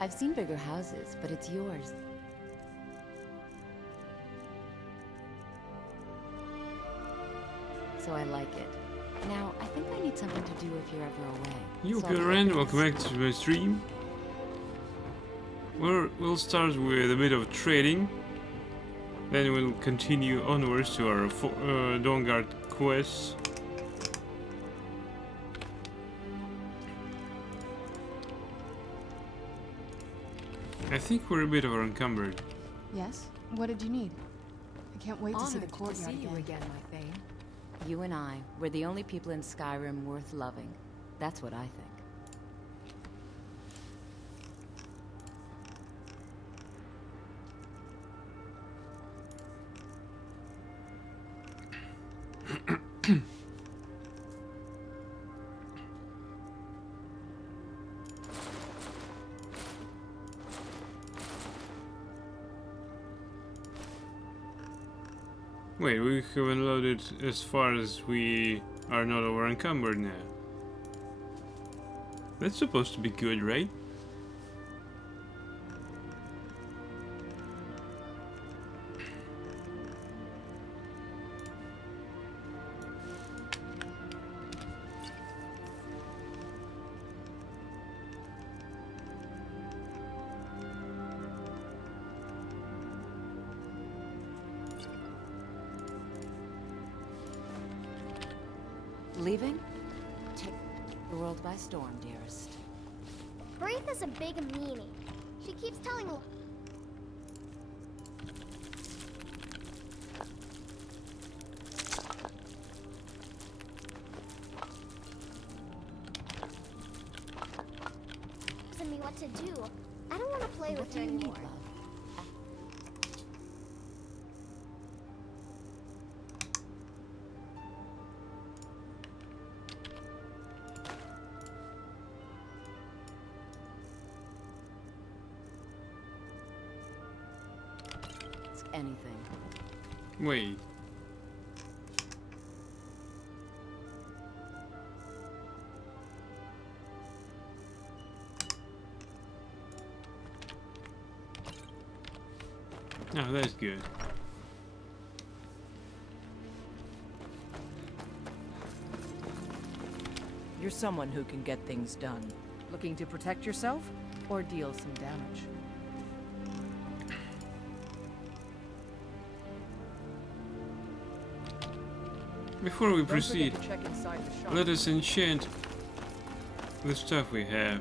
I've seen bigger houses, but it's yours. So I like it. Now, I think I need something to do if you're ever away. Yo, So I'll be Karen, open welcome back to my stream. We'll start with a bit of trading. Then we'll continue onwards to our Dawnguard quests. I think we're a bit encumbered. Yes? What did you need? I can't wait to see the Honored to courtyard see you again, my Thane. You and I, we're the only people in Skyrim worth loving. That's what I think. Wait, we haven't loaded as far as we are not over encumbered now. That's supposed to be good, right? Leaving? Take the world by storm, dearest. Braith is a big meanie. She keeps telling me what to do. I don't want to play What with do her you need, anymore. love? It's anything. Wait. Oh, that's good. You're someone who can get things done. Looking to protect yourself or deal some damage? Before we Don't proceed, forget to check inside the shop. let us enchant the stuff we have.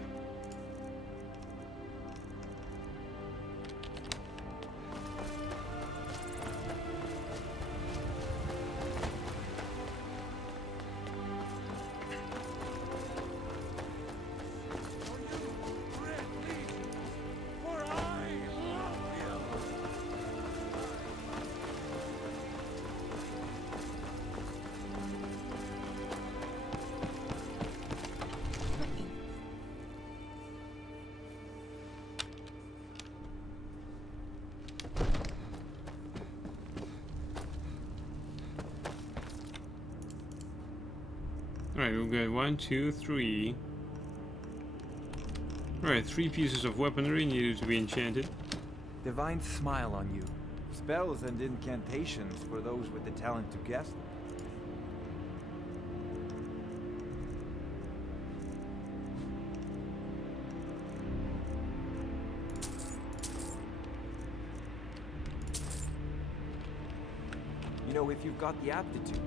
Alright, we've got 1, 2, 3. Alright, 3 pieces of weaponry needed to be enchanted. Divine smile on you. Spells and incantations for those with the talent to guess. You know, if you've got the aptitude,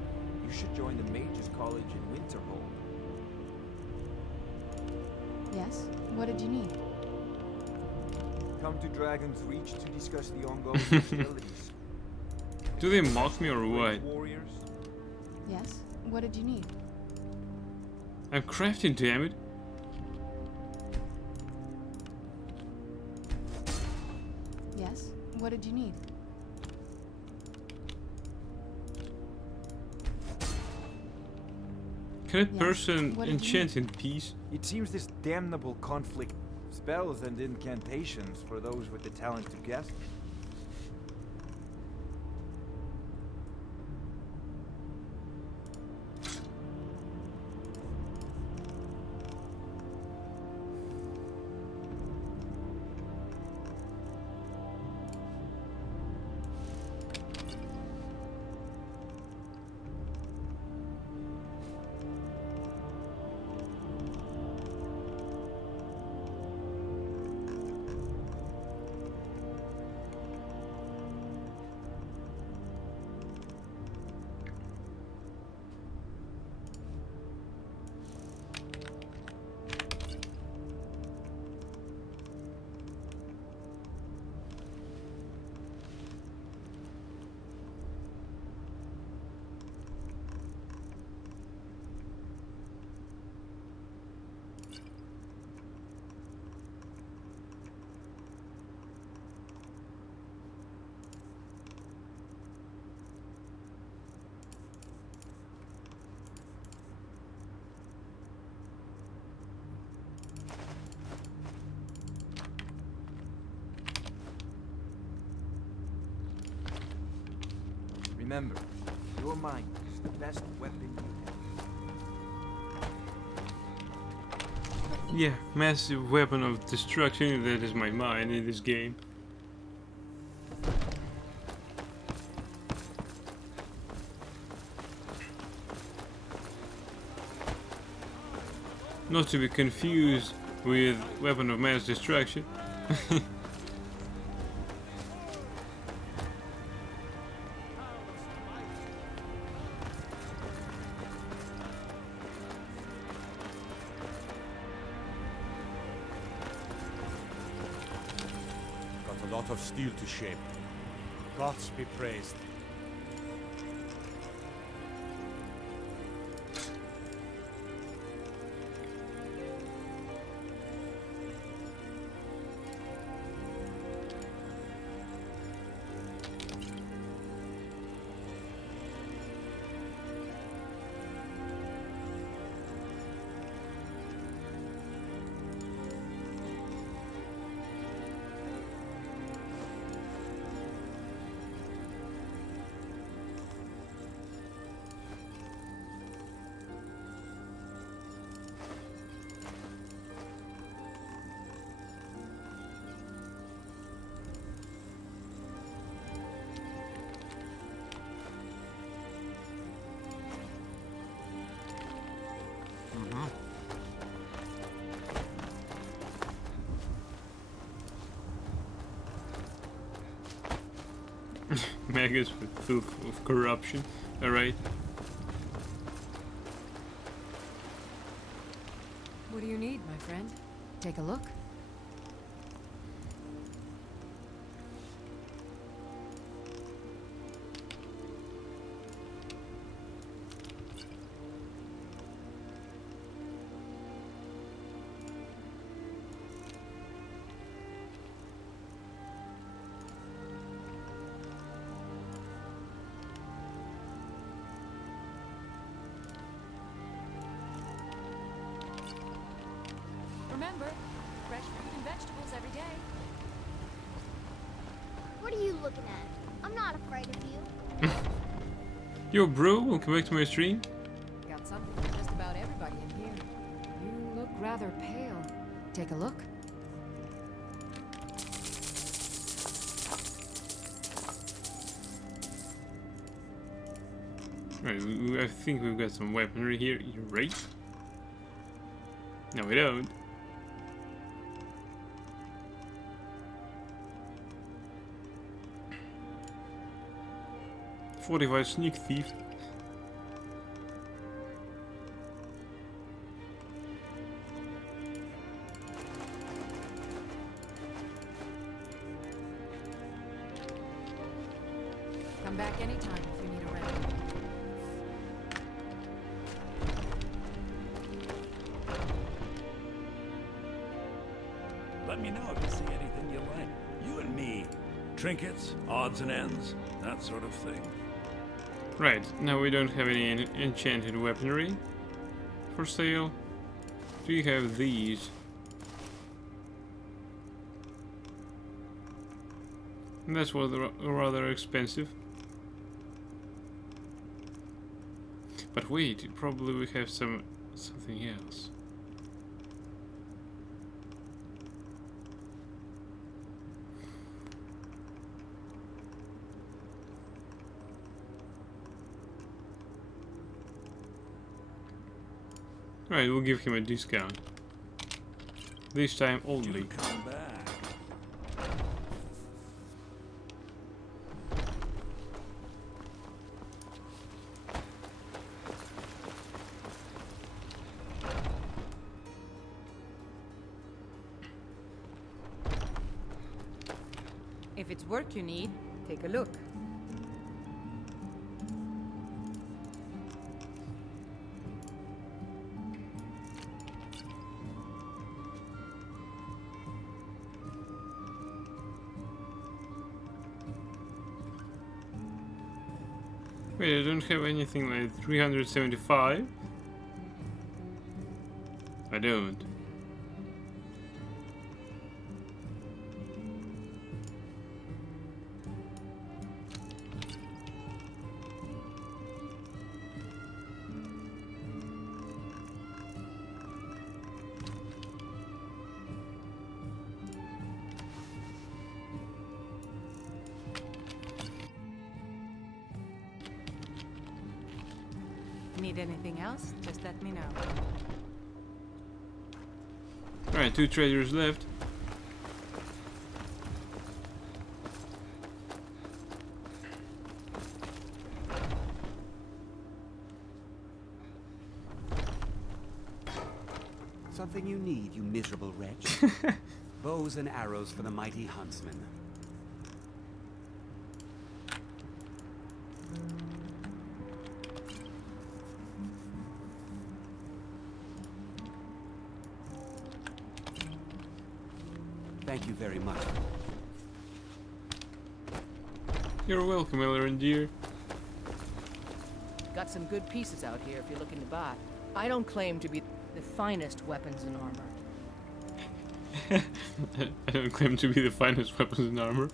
you should join the Mages College in Winterhold. Yes? What did you need? Come to Dragon's Reach to discuss the ongoing hostilities. Do they mock me or what? Warriors. Yes? What did you need? I'm crafting, damn it. Yes? What did you need? Can a Yes, person what did you enchant in peace? It seems this damnable conflict. Spells and incantations for those with the talent to guess. remember, your mind is the best weapon you have. Yeah, massive weapon of destruction, that is my mind in this game. Not to be confused with weapon of mass destruction. Got a lot of steel to shape. Gods be praised. Magus with filth of corruption. Alright. What do you need, my friend? Take a look. Remember, fresh fruit and vegetables every day. What are you looking at? I'm not afraid of you. Yo bro, welcome back to my stream. Got something for just about everybody in here. You look rather pale. Take a look. Right, I think we've got some weaponry here. You're right. No, we don't. Fortified sneak thief. Come back anytime if you need a rest. Let me know if you see anything you like. You and me. Trinkets, odds and ends, that sort of thing. Right, now we don't have any enchanted weaponry for sale. Do you have these? And that's rather expensive. But wait, probably we have something else. Alright, we'll give him a discount. This time only. Do come back. If it's work you need, take a look. Wait, I don't have anything like 375. I don't. Need anything else? Just let me know. Alright, 2 traders left. Something you need, you miserable wretch. Bows and arrows for the mighty huntsman. Thank you very much. You're welcome, Elrond dear. Got some good pieces out here if you're looking to buy. I don't claim to be the finest weapons and armor. I don't claim to be the finest weapons and armor.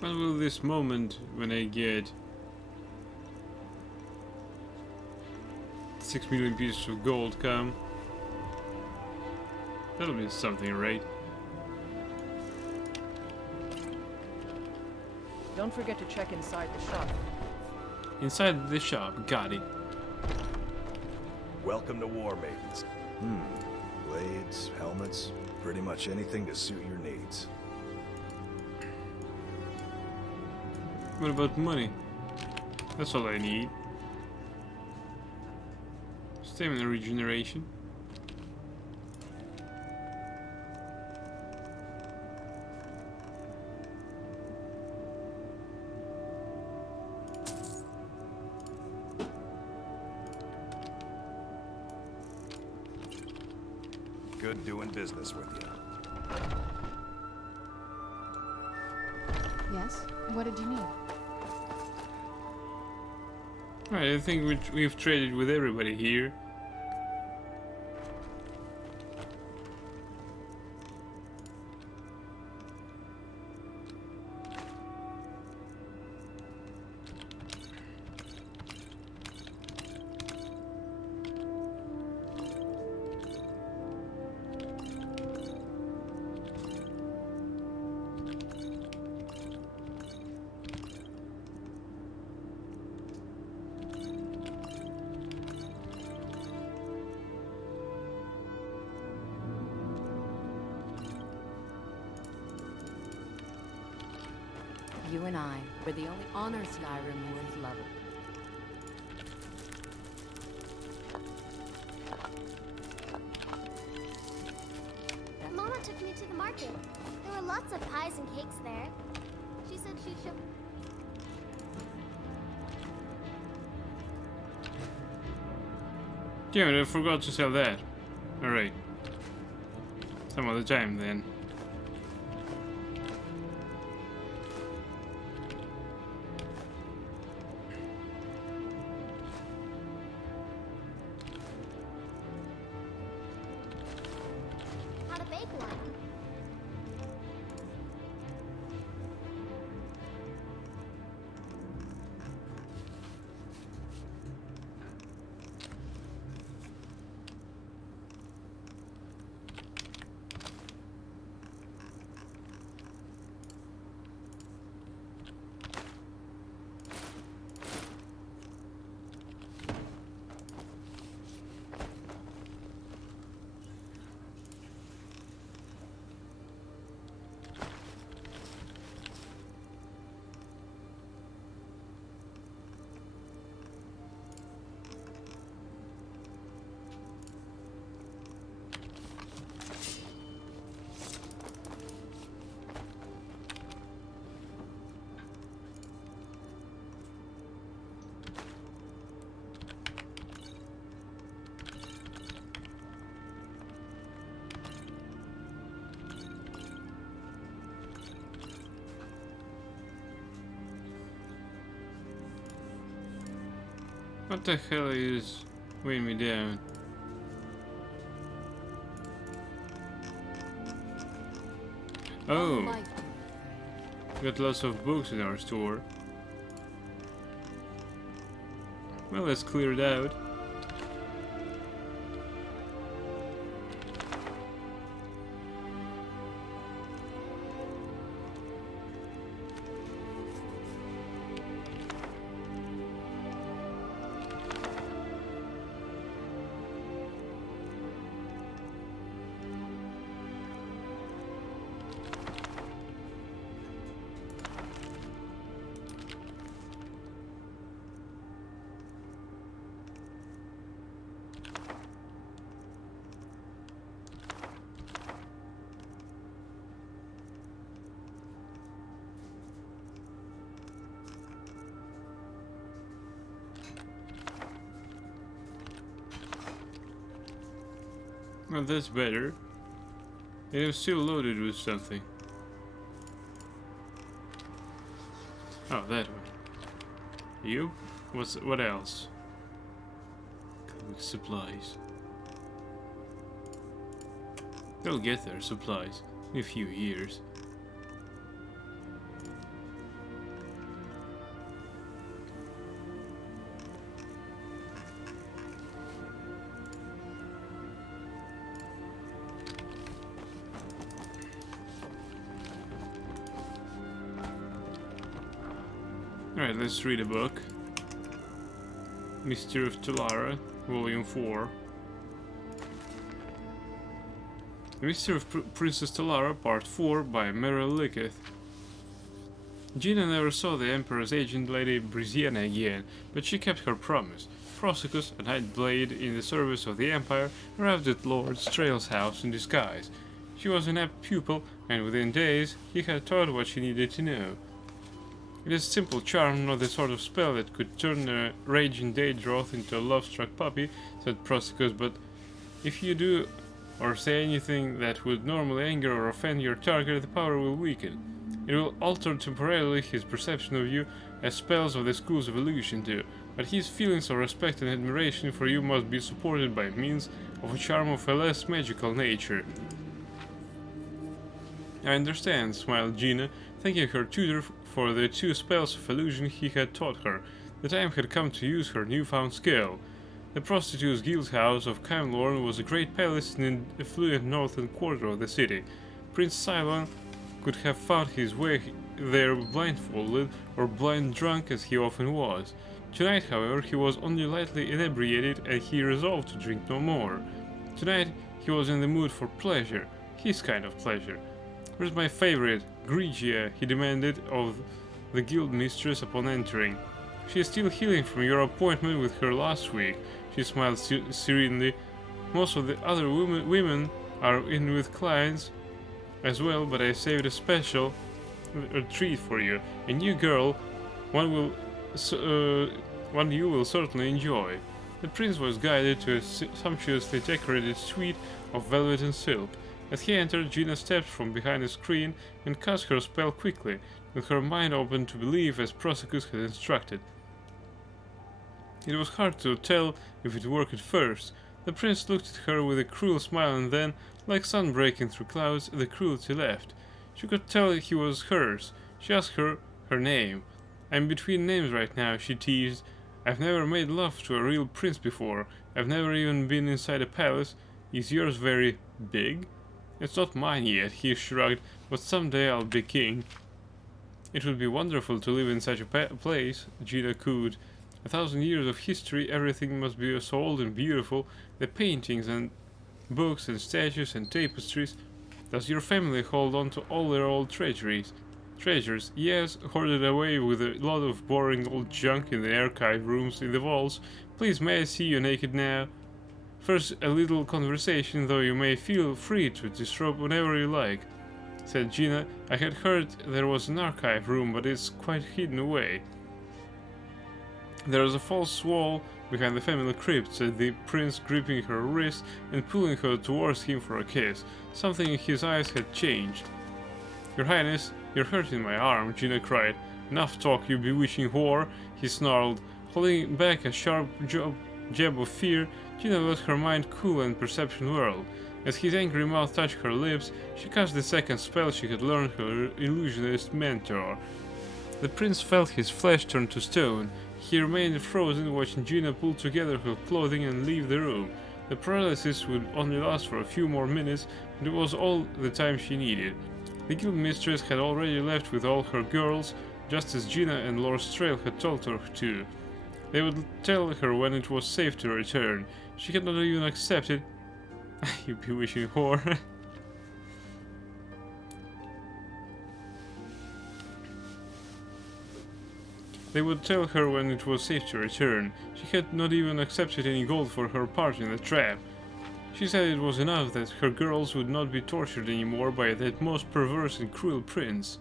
When will this moment when I get 6 million pieces of gold come? That'll be something, right? Don't forget to check inside the shop. Inside the shop, got it. Welcome to War Maidens. Blades, helmets, pretty much anything to suit your needs. What about money? That's all I need. Stamina regeneration. Good doing business with you. Yes? What did you need? Alright, I think we've traded with everybody here. You and I were the only honor Skyrim worth loving. Mama took me to the market. There were lots of pies and cakes there. She said she should... Damn it, I forgot to sell that. Alright. Some other time then. how to bake one. What the hell is weighing me down? Oh, Life. got lots of books in our store. Well, let's clear it out. Well, that's better. It was still loaded with something. Oh, that one. You? What else? Comic supplies. They'll get their supplies in a few years. Alright, let's read a book. Mystery of Telara, Volume 4. The Mystery of Princess Telara, Part 4, by Meryl Licketh. Gina never saw the Emperor's agent, Lady Briziana, again, but she kept her promise. Prosicus, a night blade in the service of the Empire, arrived at Lord Strail's house in disguise. She was an apt pupil, and within days he had taught what she needed to know. It is a simple charm, not the sort of spell that could turn a raging Daedroth into a love-struck puppy, said Prosicus, but if you do or say anything that would normally anger or offend your target, the power will weaken. It will alter temporarily his perception of you, as spells of the schools of illusion do, but his feelings of respect and admiration for you must be supported by means of a charm of a less magical nature. I understand, smiled Gina, thanking her tutor for the 2 spells of illusion he had taught her. The time had come to use her newfound skill. The Prostitutes' Guild House of Camelorn was a great palace in the affluent northern quarter of the city. Prince Cylon could have found his way there blindfolded or blind drunk as he often was. Tonight, however, he was only lightly inebriated and he resolved to drink no more. Tonight he was in the mood for pleasure, his kind of pleasure. "Where's my favorite, Grigia?" he demanded of the guild mistress upon entering. "She is still healing from your appointment with her last week," she smiled serenely. "Most of the other women are in with clients as well, but I saved a special treat for you. A new girl, one you will certainly enjoy." The prince was guided to a sumptuously decorated suite of velvet and silk. As he entered, Gina stepped from behind a screen and cast her spell quickly, with her mind open to believe as Prosicus had instructed. It was hard to tell if it worked at first. The prince looked at her with a cruel smile and then, like sun breaking through clouds, the cruelty left. She could tell he was hers. She asked her name. "I'm between names right now," she teased. "I've never made love to a real prince before. I've never even been inside a palace. Is yours very big?" "It's not mine yet," he shrugged, "but someday I'll be king." "It would be wonderful to live in such a place," Gina cooed. "1,000 years of history, everything must be so old and beautiful, the paintings and books and statues and tapestries. Does your family hold on to all their old treasures?" "Yes, hoarded away with a lot of boring old junk in the archive rooms in the vaults. Please, may I see you naked now?" "First, a little conversation, though you may feel free to disrobe whenever you like," said Gina. "I had heard there was an archive room, but it's quite hidden away." "There is a false wall behind the family crypt," said the prince, gripping her wrist and pulling her towards him for a kiss. Something in his eyes had changed. "Your Highness, you're hurting my arm," Gina cried. "Enough talk, you bewitching whore," he snarled. Holding back a sharp jab of fear, Gina let her mind cool and perception whirl. As his angry mouth touched her lips, she cast the second spell she had learned her illusionist mentor. The prince felt his flesh turn to stone. He remained frozen, watching Gina pull together her clothing and leave the room. The paralysis would only last for a few more minutes, but it was all the time she needed. The guild mistress had already left with all her girls, just as Gina and Lord Strail had told her to. They would tell her when it was safe to return. She had not even accepted. You bewitching whore. They would tell her when it was safe to return. She had not even accepted any gold for her part in the trap. She said it was enough that her girls would not be tortured anymore by that most perverse and cruel prince.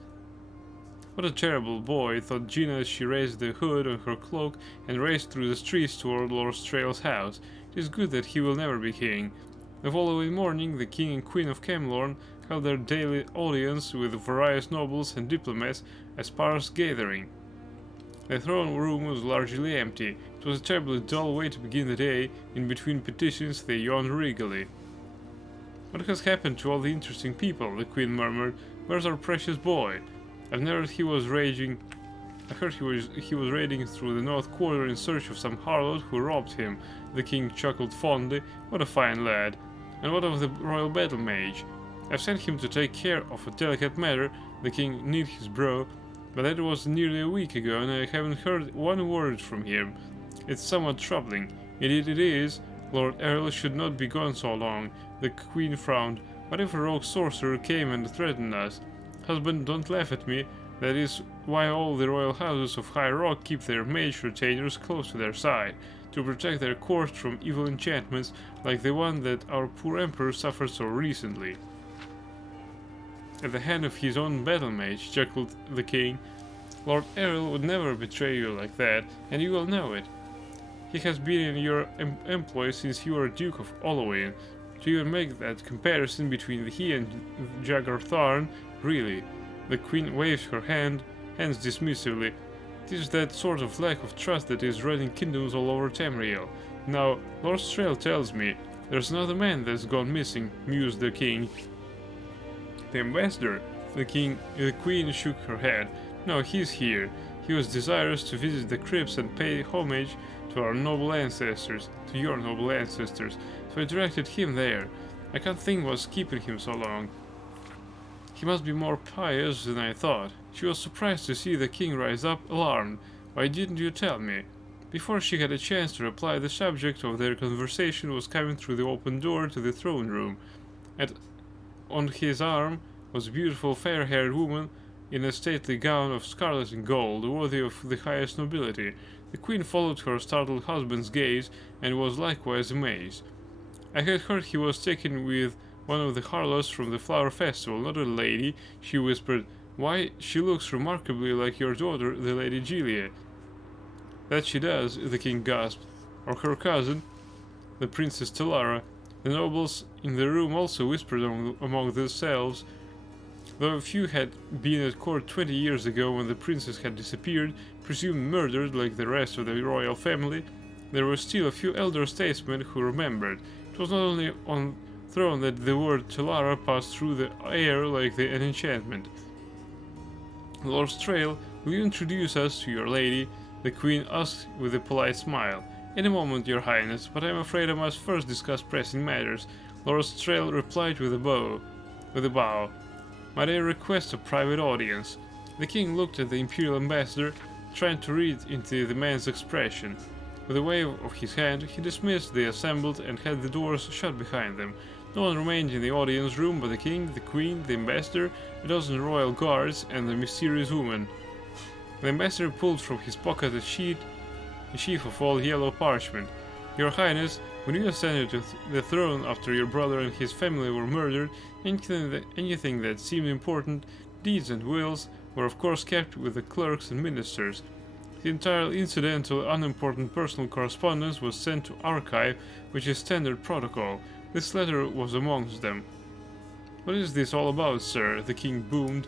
What a terrible boy, thought Gina as she raised the hood on her cloak and raced through the streets toward Lord Strail's house. It is good that he will never be king. The following morning, the king and queen of Camlorn held their daily audience with various nobles and diplomats at sparse gathering. The throne room was largely empty. It was a terribly dull way to begin the day. In between petitions, they yawned regally. "What has happened to all the interesting people?" the queen murmured. "Where's our precious boy? I heard he was raiding through the north quarter in search of some harlot who robbed him." The king chuckled fondly. "What a fine lad! And what of the royal battle mage?" "I've sent him to take care of a delicate matter." The king knit his brow. "But that was nearly a week ago, and I haven't heard one word from him. It's somewhat troubling." "Indeed it is. Lord Errol should not be gone so long." The queen frowned. "What if a rogue sorcerer came and threatened us?" "Husband, don't laugh at me. That is why all the royal houses of High Rock keep their mage retainers close to their side, to protect their court from evil enchantments like the one that our poor emperor suffered so recently." "At the hand of his own battle mage," chuckled the king. "Lord Errol would never betray you like that, and you will know it. He has been in your employ since you were Duke of Olowin. To even make that comparison between he and Jagar Tharn, really." The queen waved her hands dismissively. "It is that sort of lack of trust that is running kingdoms all over Tamriel. Now, Lord Strel tells me there's another man that's gone missing," mused the king. "The ambassador?" The queen shook her head. "No, he's here. He was desirous to visit the crypts and pay homage to your noble ancestors, so I directed him there. I can't think what's keeping him so long. He must be more pious than I thought." She was surprised to see the king rise up, alarmed. "Why didn't you tell me?" Before she had a chance to reply, the subject of their conversation was coming through the open door to the throne room. On his arm was a beautiful fair-haired woman in a stately gown of scarlet and gold, worthy of the highest nobility. The queen followed her startled husband's gaze and was likewise amazed. "I had heard he was taken with one of the harlots from the flower festival, not a lady," she whispered. "Why, she looks remarkably like your daughter, the Lady Gilia." "That she does," the king gasped. "Or her cousin, the Princess Telara." The nobles in the room also whispered among themselves. Though a few had been at court 20 years ago when the princess had disappeared, presumed murdered like the rest of the royal family, there were still a few elder statesmen who remembered. It was not only on throne that the word Telara passed through the air like an enchantment. "Lord Strel, will you introduce us to your lady?" the queen asked with a polite smile. "In a moment, your highness, but I'm afraid I must first discuss pressing matters." Lord Strel replied with a bow. "Might I request a private audience?" The king looked at the imperial ambassador, trying to read into the man's expression. With a wave of his hand, he dismissed the assembled and had the doors shut behind them. No one remained in the audience room but the king, the queen, the ambassador, a dozen royal guards, and the mysterious woman. The ambassador pulled from his pocket a sheaf of old yellow parchment. "Your highness, when you ascended to the throne after your brother and his family were murdered, anything that seemed important, deeds and wills, were of course kept with the clerks and ministers. The entire incidental, unimportant personal correspondence was sent to archive, which is standard protocol. This letter was amongst them." "What is this all about, sir?" the king boomed.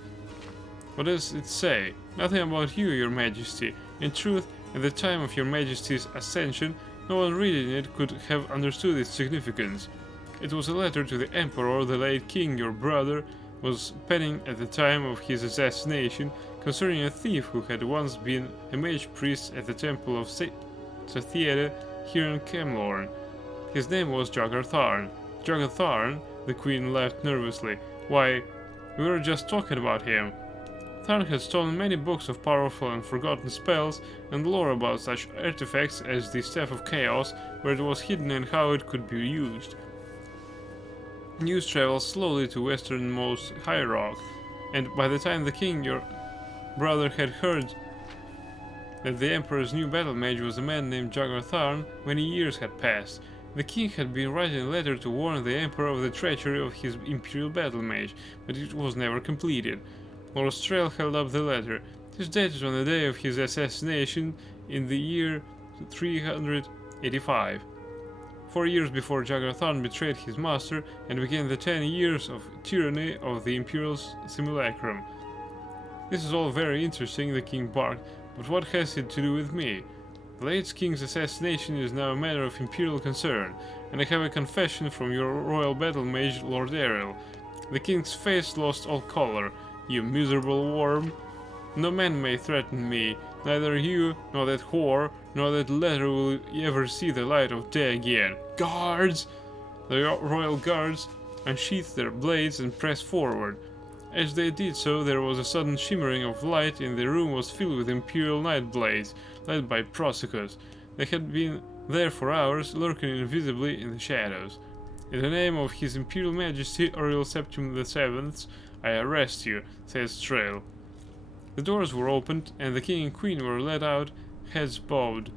"What does it say?" "Nothing about you, your majesty. In truth, at the time of your majesty's ascension, no one reading it could have understood its significance. It was a letter to the emperor the late king, your brother, was penning at the time of his assassination, concerning a thief who had once been a mage priest at the temple of Sathiere here in Camlorn. His name was Jagar Tharn." "Jagar Tharn?" the queen laughed nervously. "Why, we were just talking about him." Tharn had stolen many books of powerful and forgotten spells and lore about such artifacts as the Staff of Chaos, where it was hidden and how it could be used. News traveled slowly to westernmost High Rock, and by the time the king, your brother, had heard that the emperor's new battle mage was a man named Jagar Tharn, many years had passed. The king had been writing a letter to warn the emperor of the treachery of his imperial battle mage, but it was never completed. Lord Strel held up the letter. It is dated on the day of his assassination in the year 385. 4 years before Jagratharn betrayed his master and began the 10 years of tyranny of the Imperial Simulacrum. This is all very interesting, the king barked, but what has it to do with me? The late king's assassination is now a matter of imperial concern, and I have a confession from your royal battle mage, Lord Errol. The king's face lost all color. You miserable worm. No man may threaten me, neither you, nor that whore, nor that letter will ever see the light of day again. Guards! The royal guards unsheathed their blades and pressed forward. As they did so, there was a sudden shimmering of light, and the room was filled with imperial night blades, led by Prosicus. They had been there for hours, lurking invisibly in the shadows. In the name of His Imperial Majesty, Aurel Septim VII, I arrest you, said Strail. The doors were opened, and the king and queen were led out, heads bowed.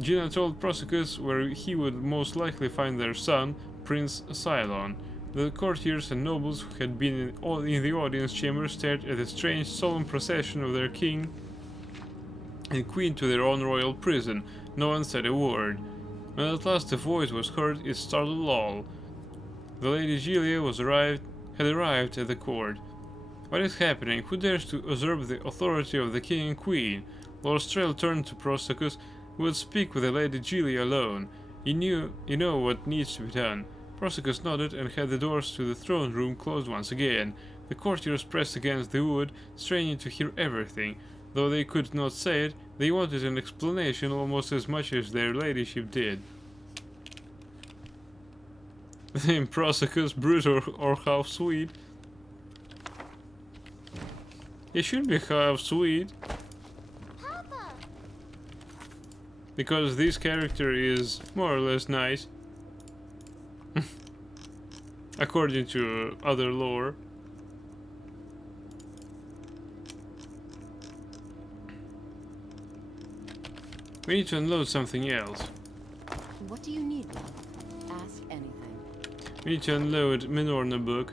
Gina told Prosicus where he would most likely find their son, Prince Cylon. The courtiers and nobles who had been in the audience chamber stared at the strange, solemn procession of their king and queen to their own royal prison. No one said a word. When at last a voice was heard, it startled all. The Lady Gilia had arrived at the court. What is happening? Who dares to usurp the authority of the king and queen? Lord Strail turned to Prosicus, who would speak with the Lady Gilia alone. You know what needs to be done. Prosicus nodded and had the doors to the throne room closed once again. The courtiers pressed against the wood, straining to hear everything. Though they could not say it, they wanted an explanation almost as much as their ladyship did. The name Prosicus, brute or half Swede? It should be half Swede. Papa! Because this character is more or less nice. According to other lore. We need to unload something else. What do you need, love? Ask anything. We need to unload Minorna book.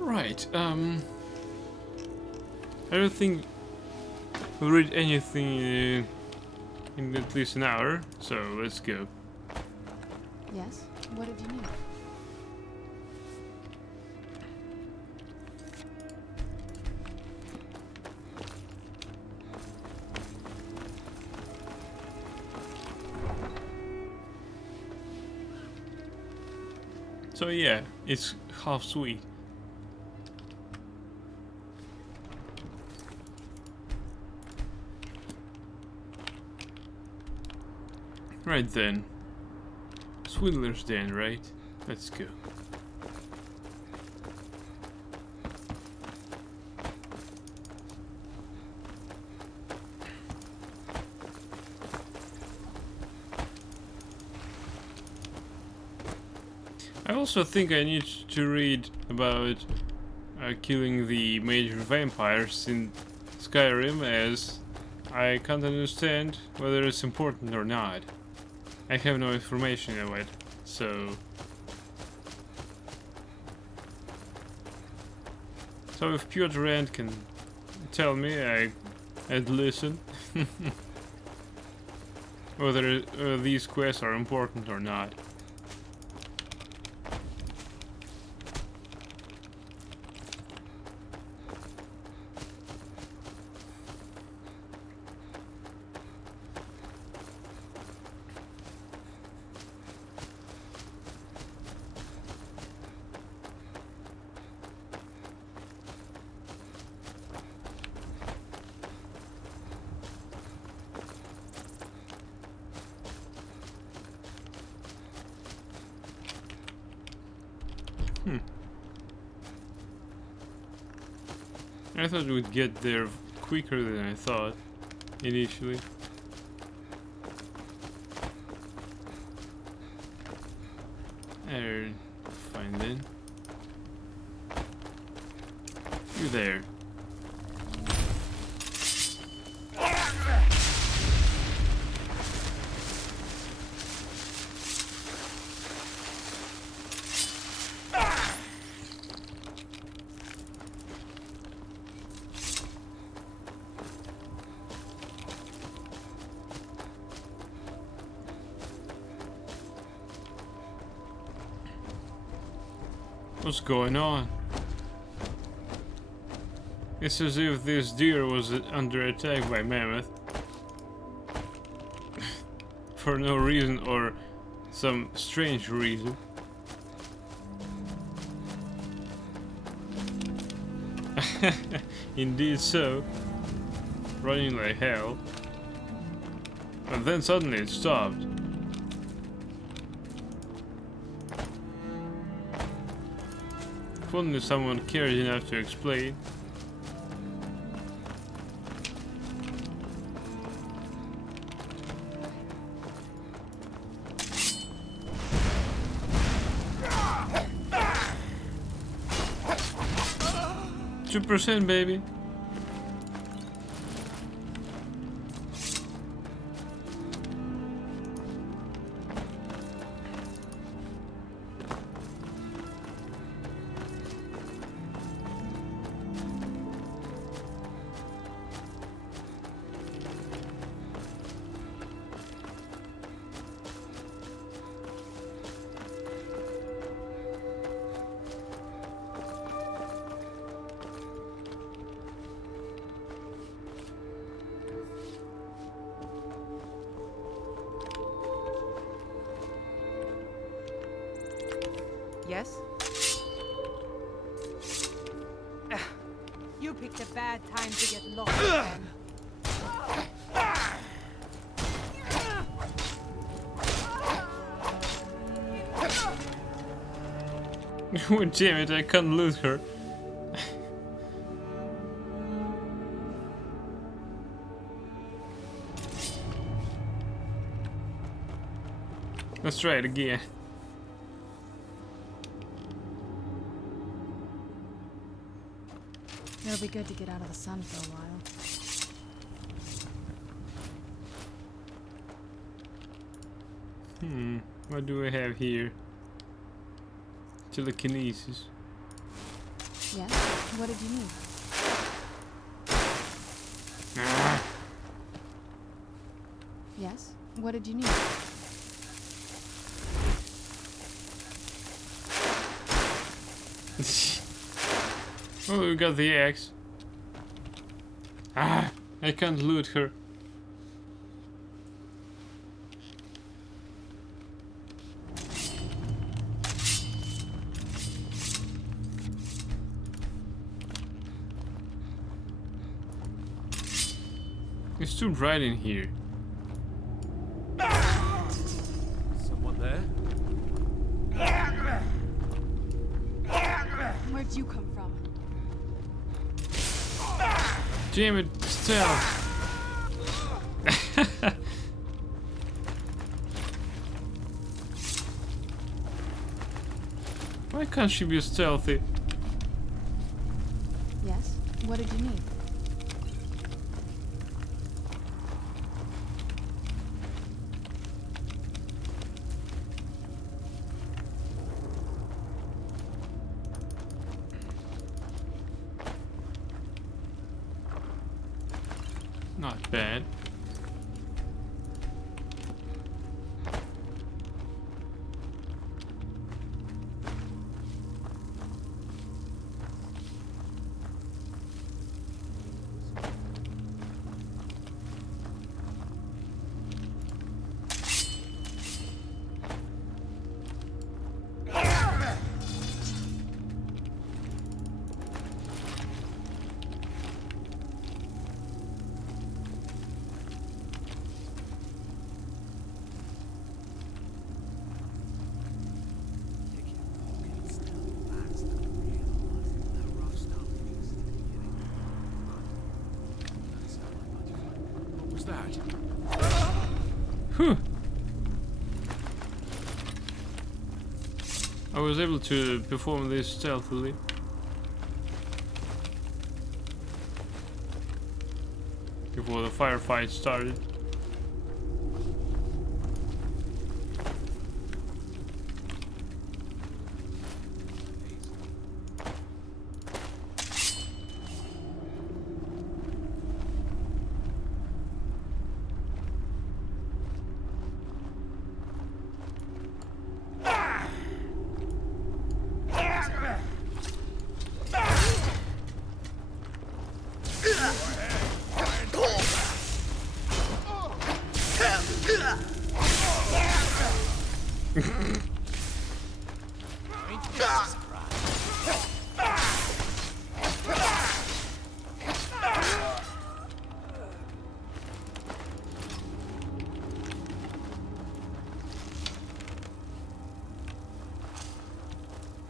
Right, I don't think we'll read anything in at least an hour, so let's go. Yes? What did you need? So yeah, it's half sweet. Right then. Swindler's Den, right? Let's go. I also think I need to read about killing the major vampires in Skyrim, as I can't understand whether it's important or not. I have no information on it, so if Piotr Rand can tell me, I'd listen. Whether these quests are important or not. I thought we'd get there quicker than I thought initially. Fine then. You there. What's going on? It's as if this deer was under attack by mammoth. For no reason or some strange reason. Indeed so. Running like hell. And then suddenly it stopped. If only someone cared enough to explain. %, baby. Yes? You picked a bad time to get lost. Then. Oh, damn it, I can't lose her. Let's try it again. It'll be good to get out of the sun for a while. What do I have here? Telekinesis. Yes? What did you need? Ah. Yes? What did you need? Oh, we got the axe. Ah, I can't loot her. It's too bright in here. Someone there? Where'd you come from? Damn it, stealth. Why can't she be stealthy? Yes? What did you need? Not bad. Whew. I was able to perform this stealthily. Before the firefight started.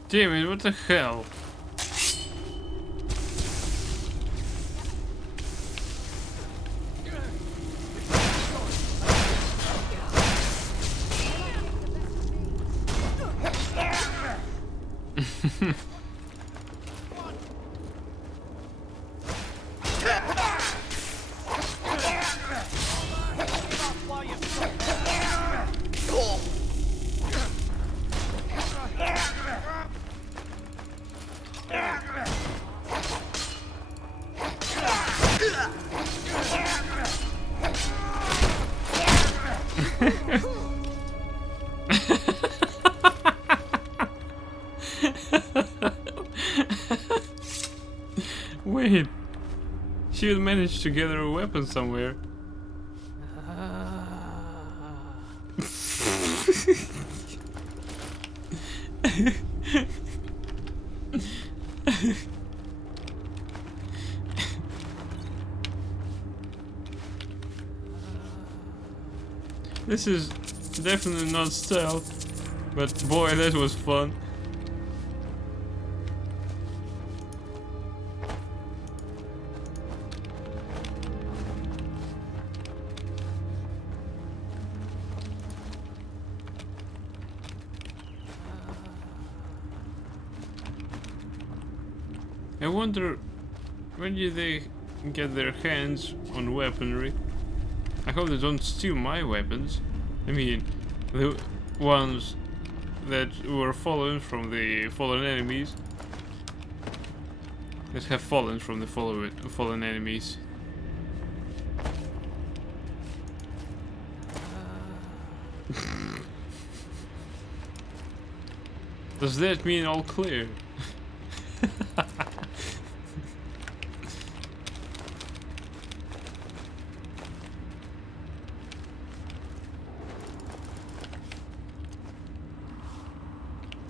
Damn it, what the hell? Wait, she would manage to gather a weapon somewhere. This is definitely not stealth, but boy, that was fun. I wonder, when do they get their hands on weaponry? I hope they don't steal my weapons. I mean, the ones that were fallen from the fallen enemies. That have fallen from the fallen enemies. Does that mean all clear?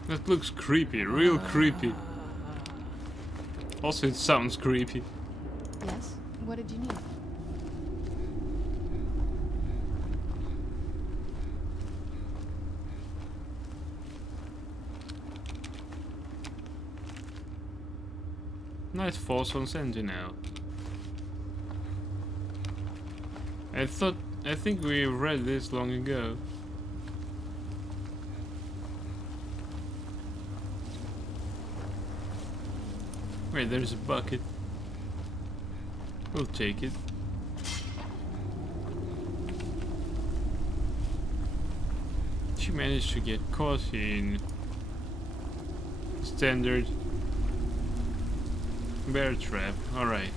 That looks creepy, real creepy. Also, it sounds creepy. Yes? What did you need? Night Falls on Sentinel. I think we read this long ago. Wait, there's a bucket. We'll take it. She managed to get caught in standard bear trap. Alright.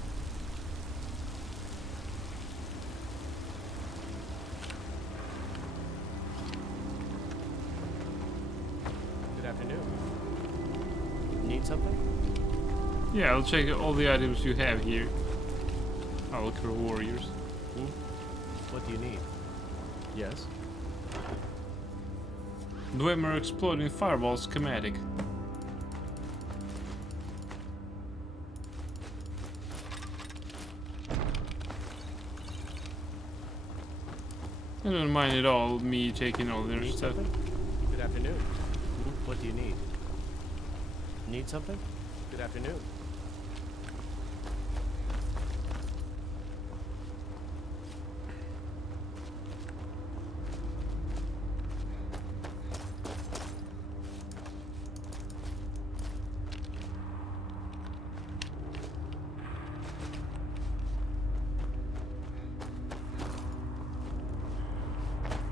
Good afternoon. Need something? Yeah, I'll check all the items you have here. Alcor Warriors. What do you need? Yes? Dwemer exploding fireball schematic. I don't mind at all me taking all their stuff. Good afternoon. What do you need? Need something? Good afternoon.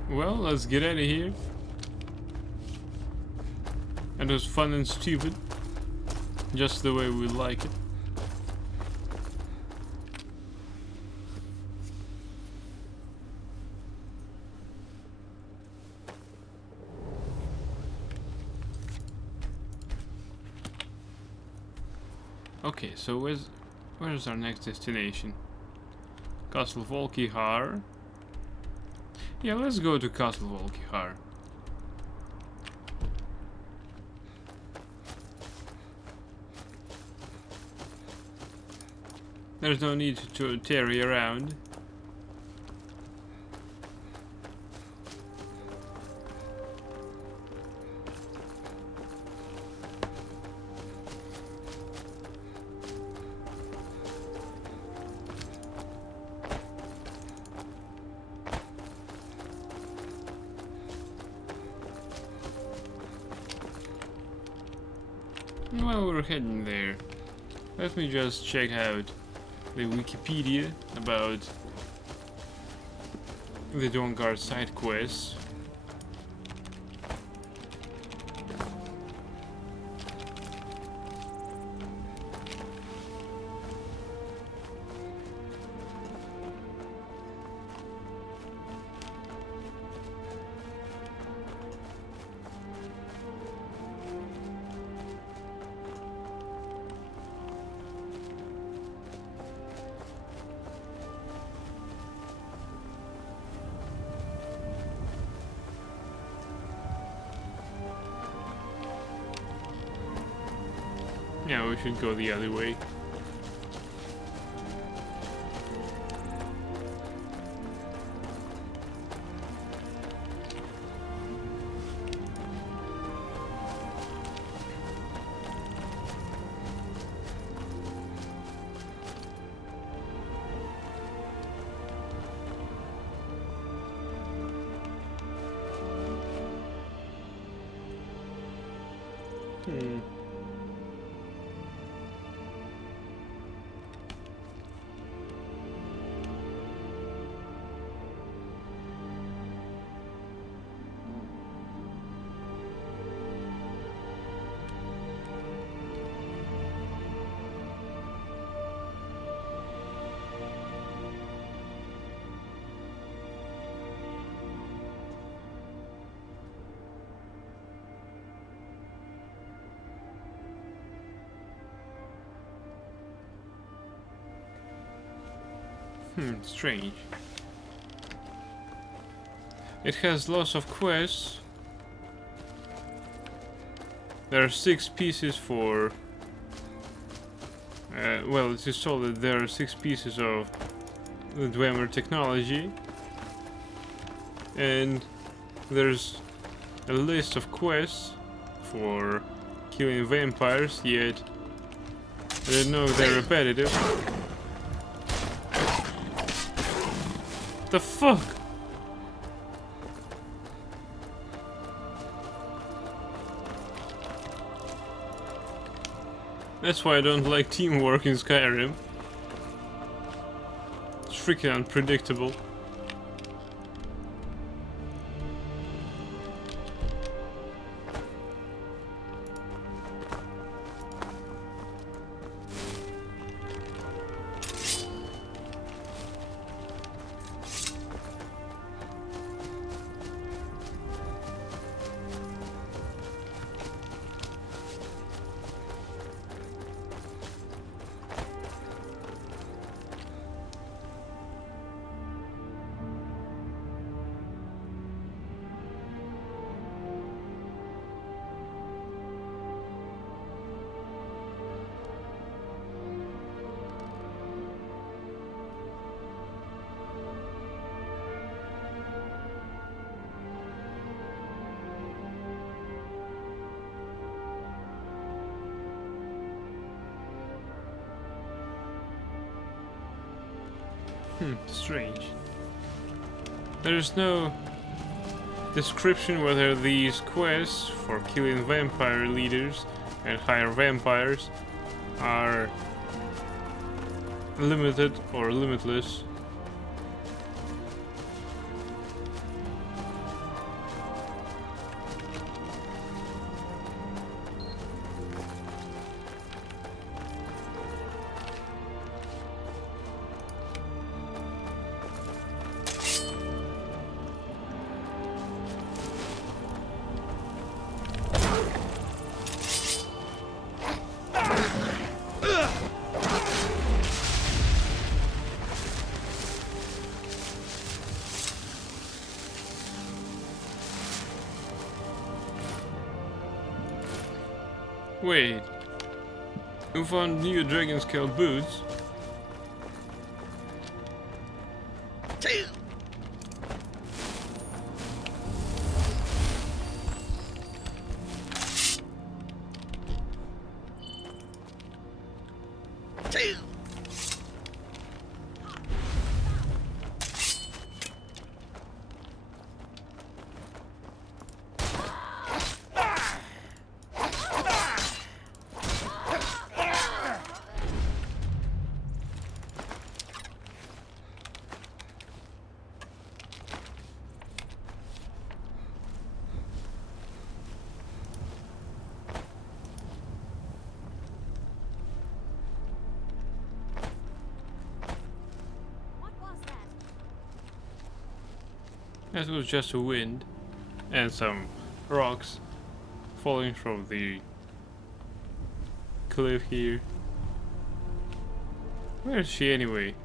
Well, let's get out of here. It was fun and stupid. Just the way we like it. Okay, so where's our next destination? Castle Volkihar. Yeah, let's go to Castle Volkihar. There's no need to tarry around. While we're heading there, let me just check out the Wikipedia about the Dawnguard side quests. Yeah, we should go the other way. Strange. It has lots of quests. There are 6 pieces for... well, it is told that there are 6 pieces of the Dwemer technology. And there's a list of quests for killing vampires, yet I don't know if they're repetitive. The fuck? That's why I don't like teamwork in Skyrim. It's freaking unpredictable. Strange. There's no description whether these quests for killing vampire leaders and higher vampires are limited or limitless. Wait, you found new dragon scale boots? That was just a wind and some rocks falling from the cliff here. Where is she anyway?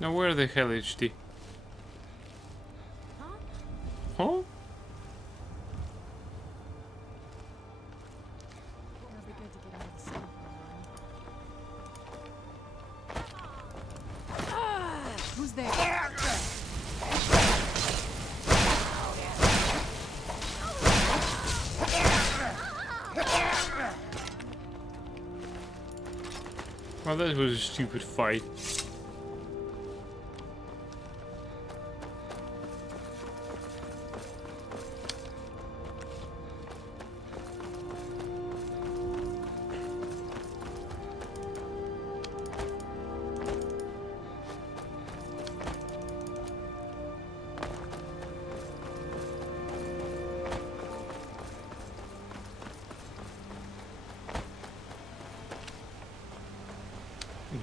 Now where the hell is she? Huh? Never be good to get out of the sun for a while. Who's there? Well, that was a stupid fight.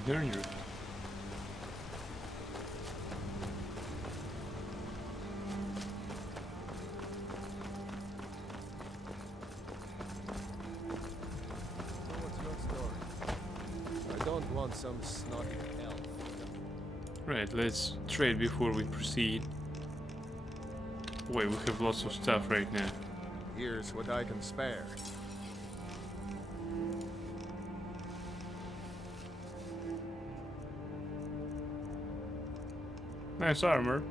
Dangerous. So what's your story? I don't want some snotty elf. Right, let's trade before we proceed. Wait, we have lots of stuff right now. Here's what I can spare. Nice armor.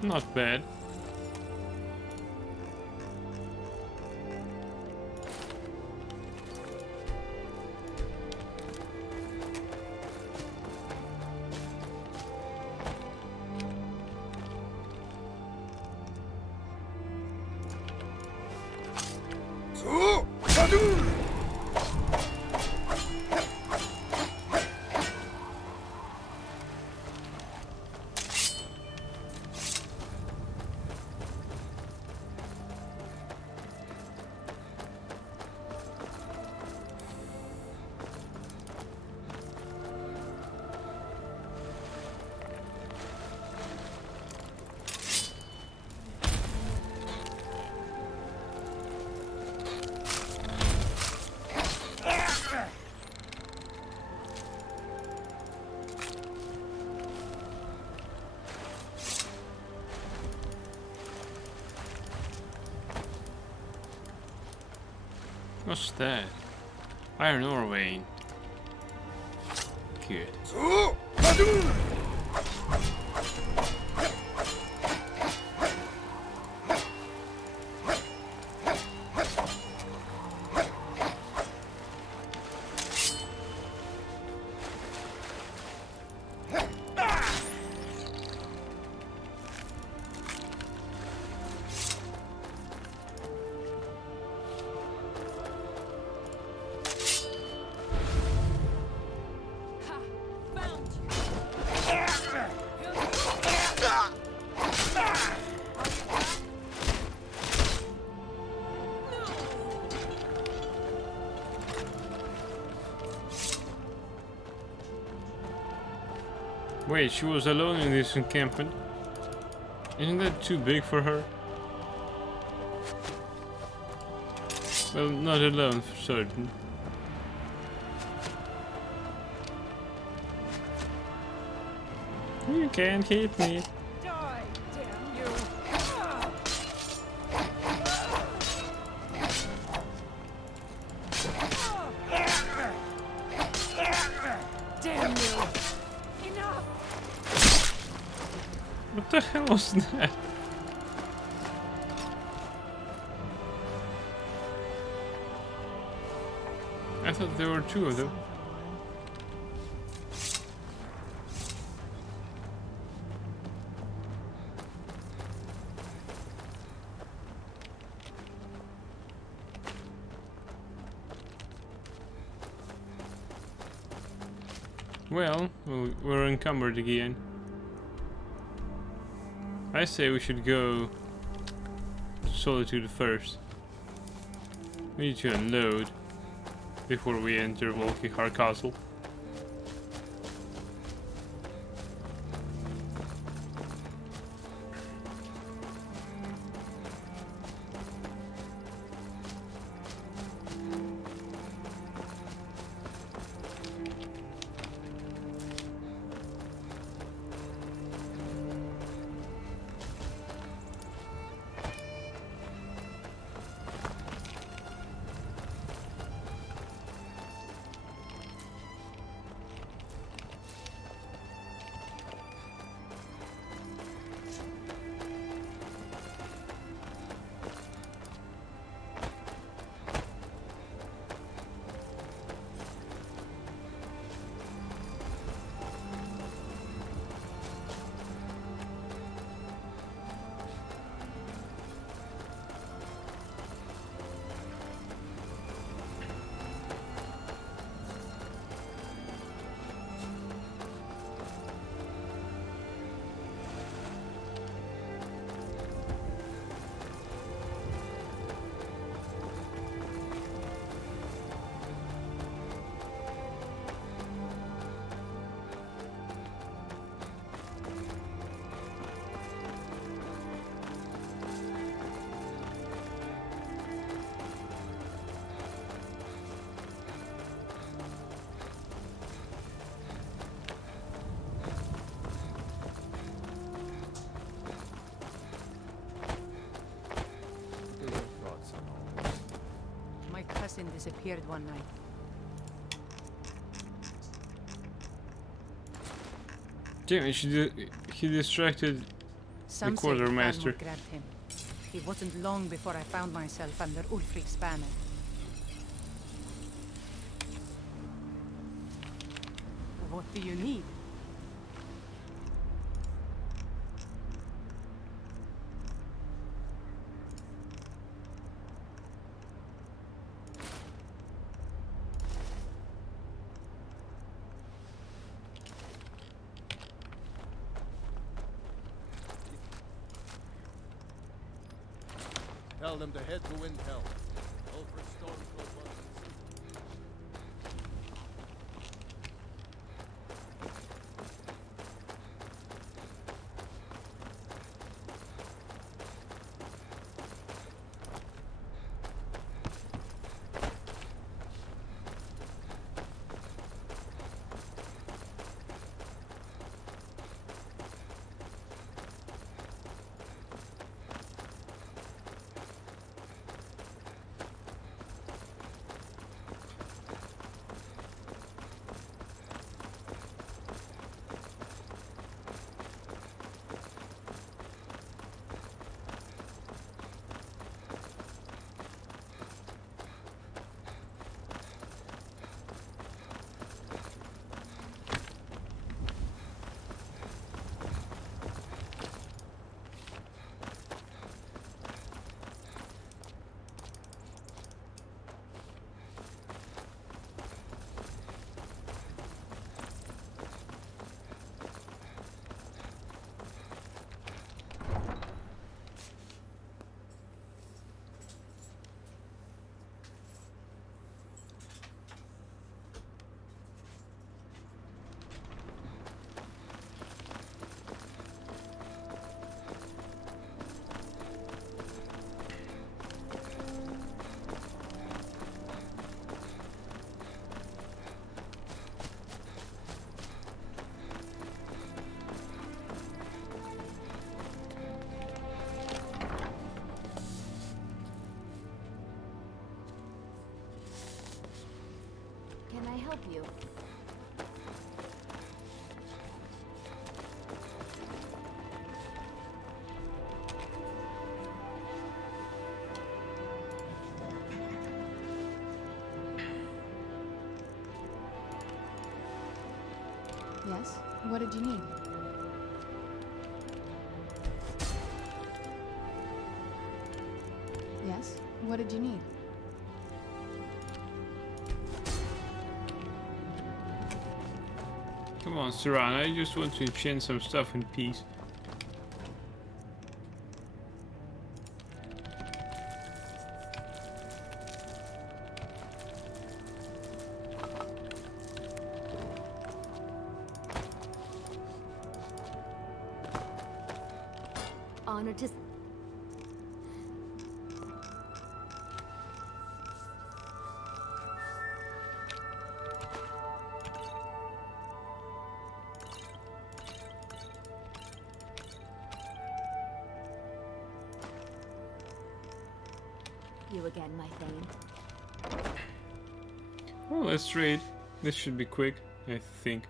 Not bad. What's that? Iron ore vein. Good. Wait, she was alone in this encampment? Isn't that too big for her? Well, not alone for certain. You can't hit me. Die, damn you! What the hell was that? I thought there were two of them. Well, we're encumbered again. I say we should go to Solitude first. We need to unload before we enter Volkihar Castle. Disappeared one night. Damn it, he distracted Some the say quartermaster. Balmor grabbed him. It wasn't long before I found myself under Ulfric's banner. What do you need? Tell them to head to Windhelm. Ulfric's Stormcloak wants Can I help you? Yes? What did you need? Yes? What did you need? Come on, Saran, I just want to enchant some stuff in peace. Honor to... You again, my Thane. Well, let's trade. This should be quick, I think.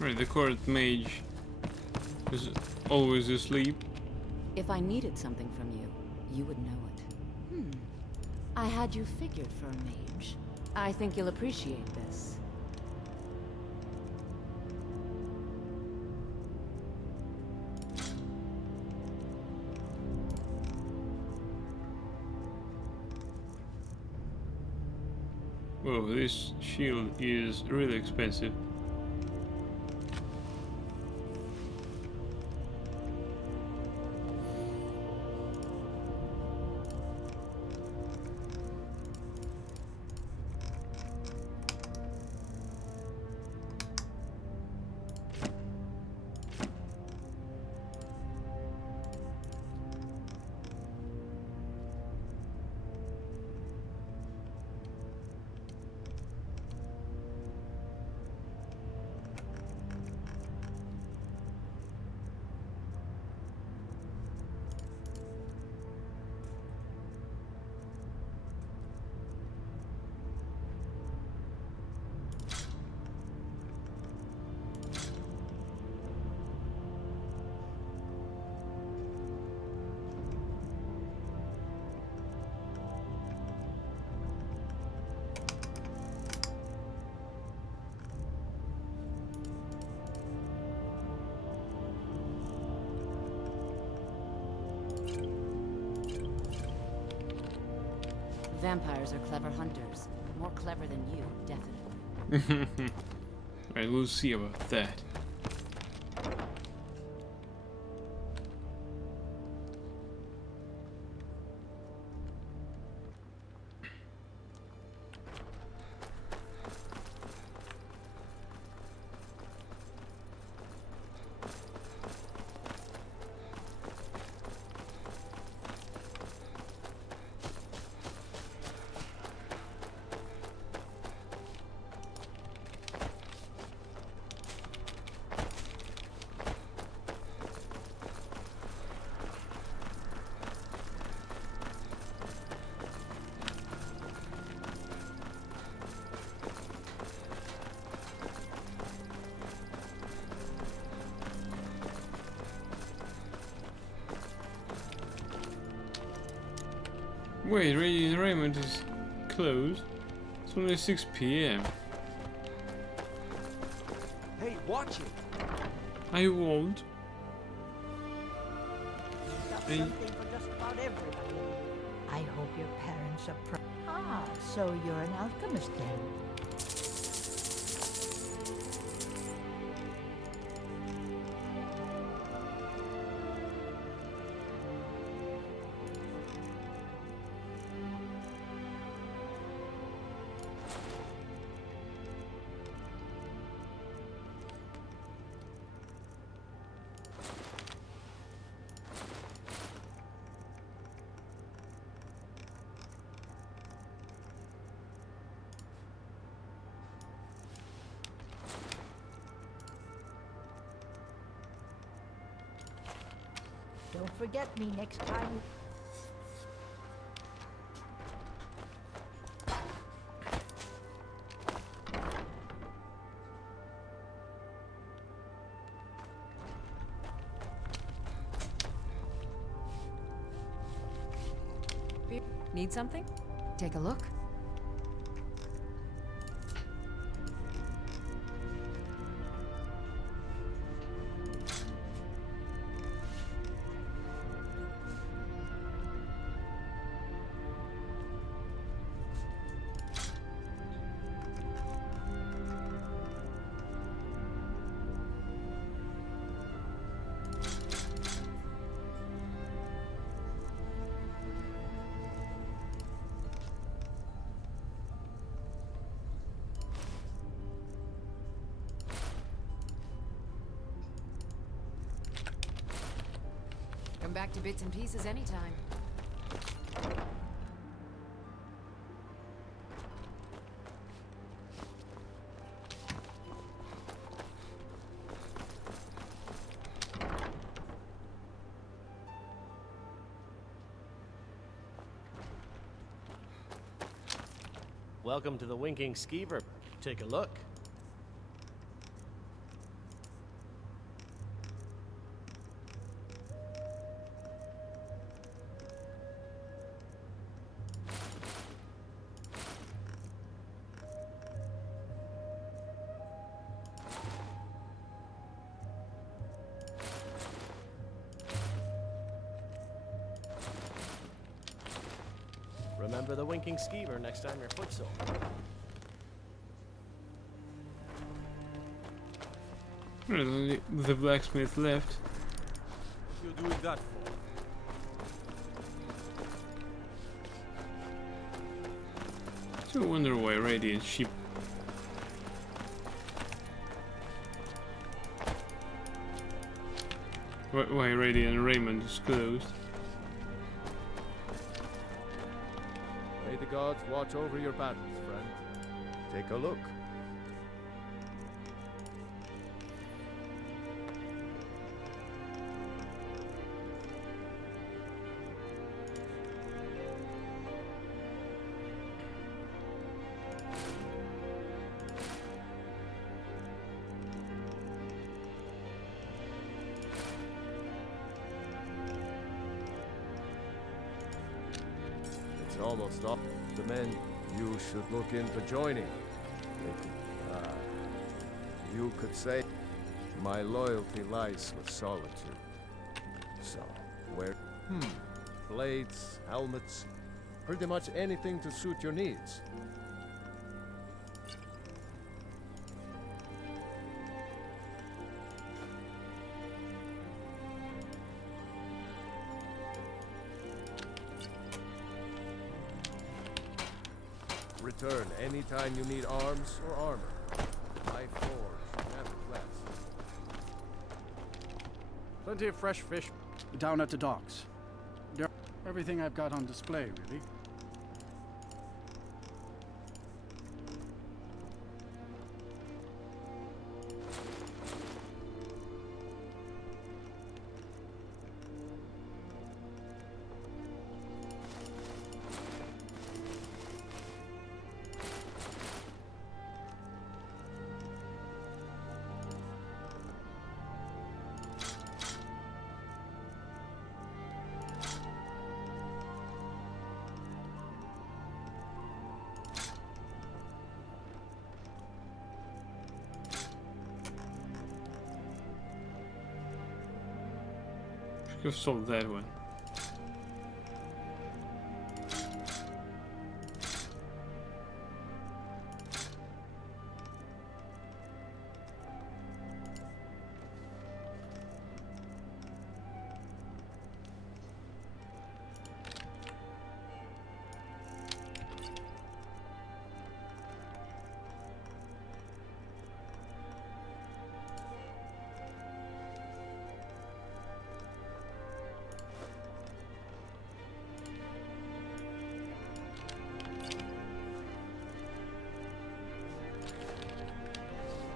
Right, the court mage is always asleep. If I needed something from you, you would know it. I had you figured for a mage. I think you'll appreciate this. Whoa, this shield is really expensive. Vampires are clever hunters. More clever than you, definitely. Right, we'll see about that. Wait, Radiant Raiment is closed. It's only 6 PM. Hey, watch it! I won't. Got something for just about everybody. I hope your parents are so you're an alchemist then? Don't forget me next time. Need something? Take a look. Come back to bits and pieces anytime. Welcome to the Winking Skeever. Take a look. Remember the Winking Skeever next time you're footsore. Only the blacksmith left. What you doing that for? I wonder why Radiant sheep. Why Radiant Raymond is closed. May the gods watch over your battles, friend. Take a look. It's almost off. The men you should look into joining. You could say my loyalty lies with solitude. So, where? Blades, helmets, pretty much anything to suit your needs. Return anytime you need arms or armor. My forge, never less. Plenty of fresh fish down at the docks. Everything I've got on display, really. Could have solved that one.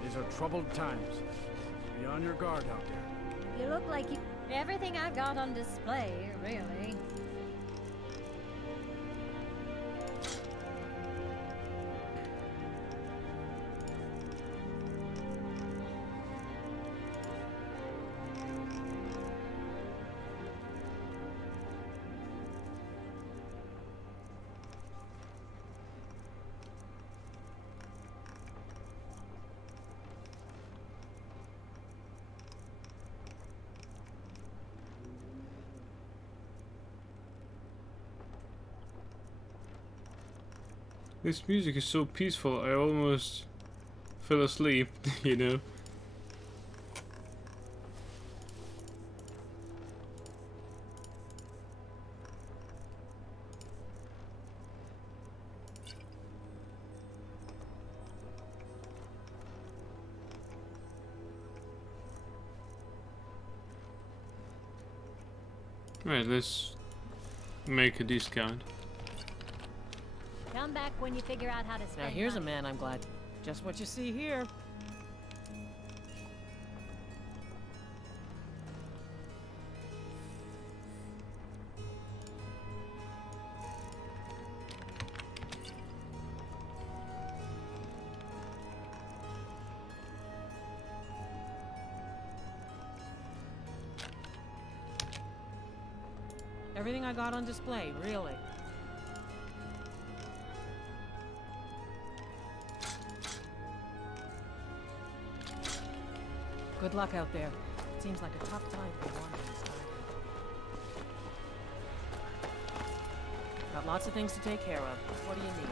These are troubled times. Be on your guard out there. You look like you... Everything I've got on display, really. This music is so peaceful, I almost fell asleep, you know. Right, let's make a discount. Come back when you figure out how to spend Now here's a money. man I'm glad. Just what you see here. Everything I got on display, really. Good luck out there. Seems like a tough time for wandering starter. Got lots of things to take care of. What do you need?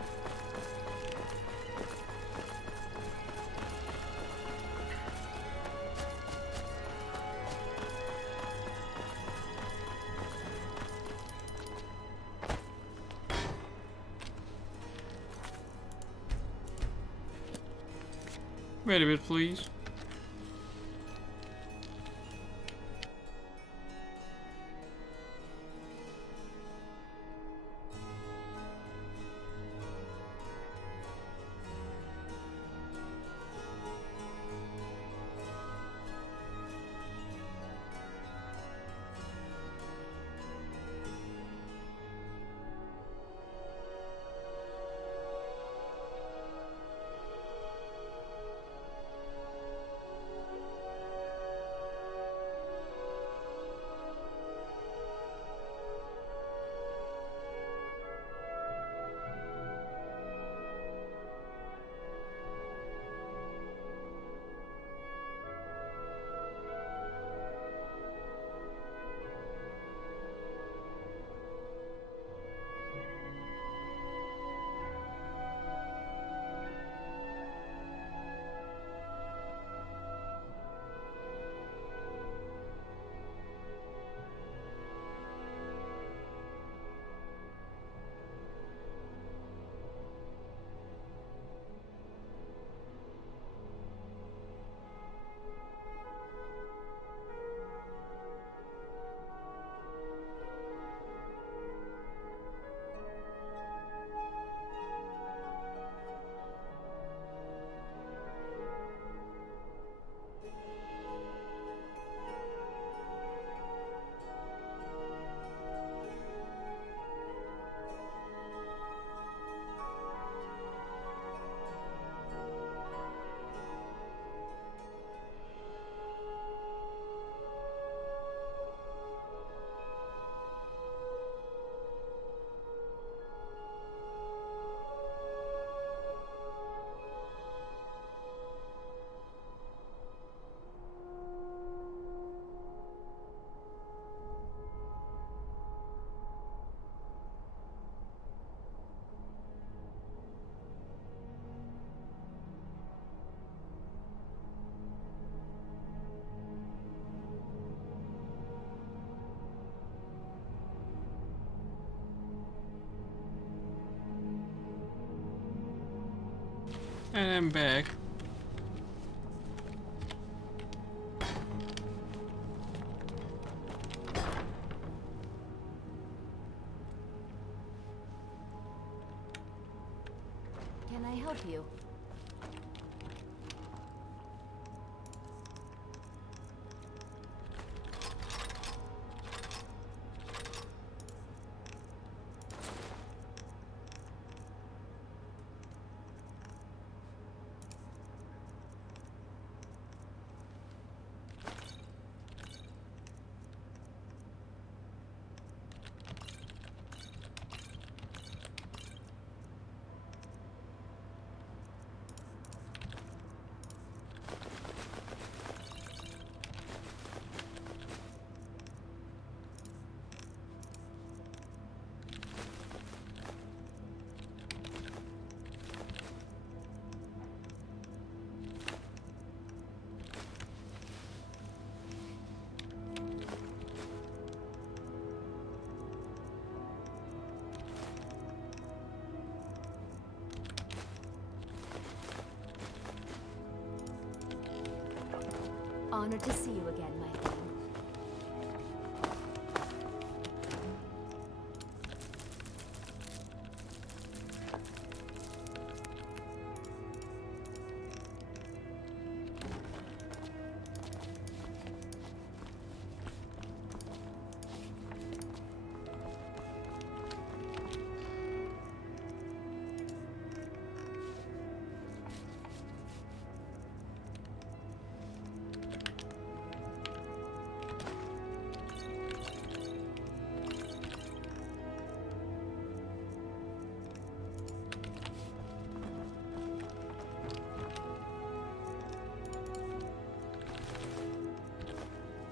Wait a bit, please. And I'm back. Can I help you? Honored to see you again, my friend.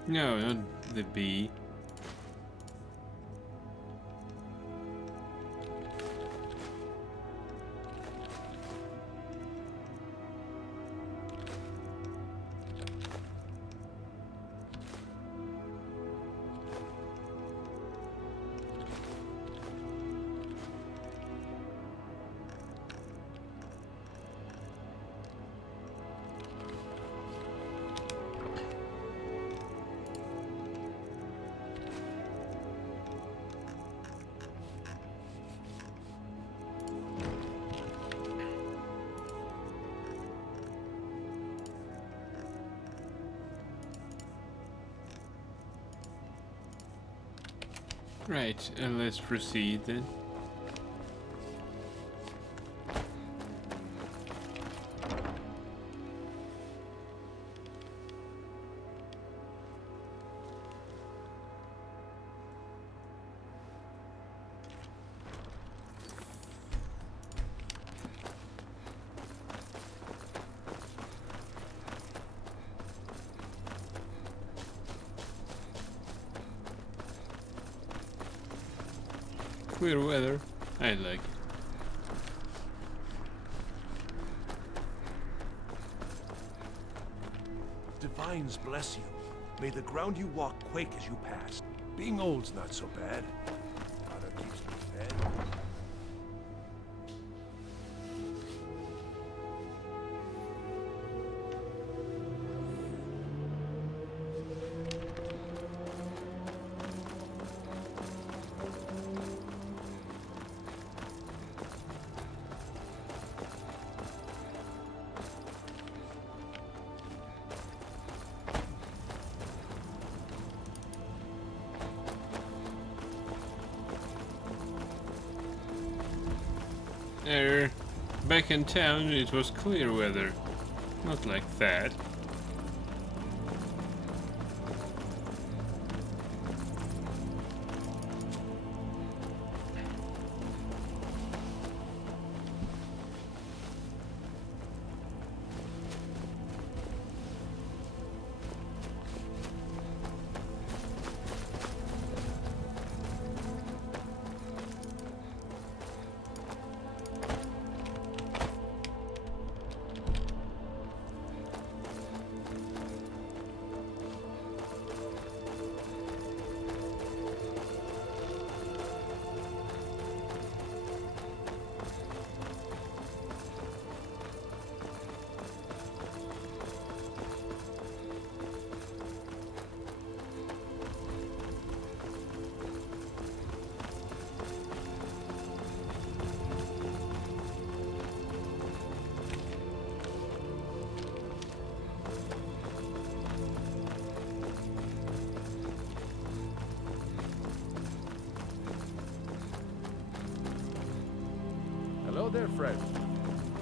No, not the bee. Right, and let's proceed then. Clear weather, I like it. Divines bless you. May the ground you walk quake as you pass. Being old's not so bad. Father keeps me fed. Back in town it was clear weather. Not like that. Hello there, friend.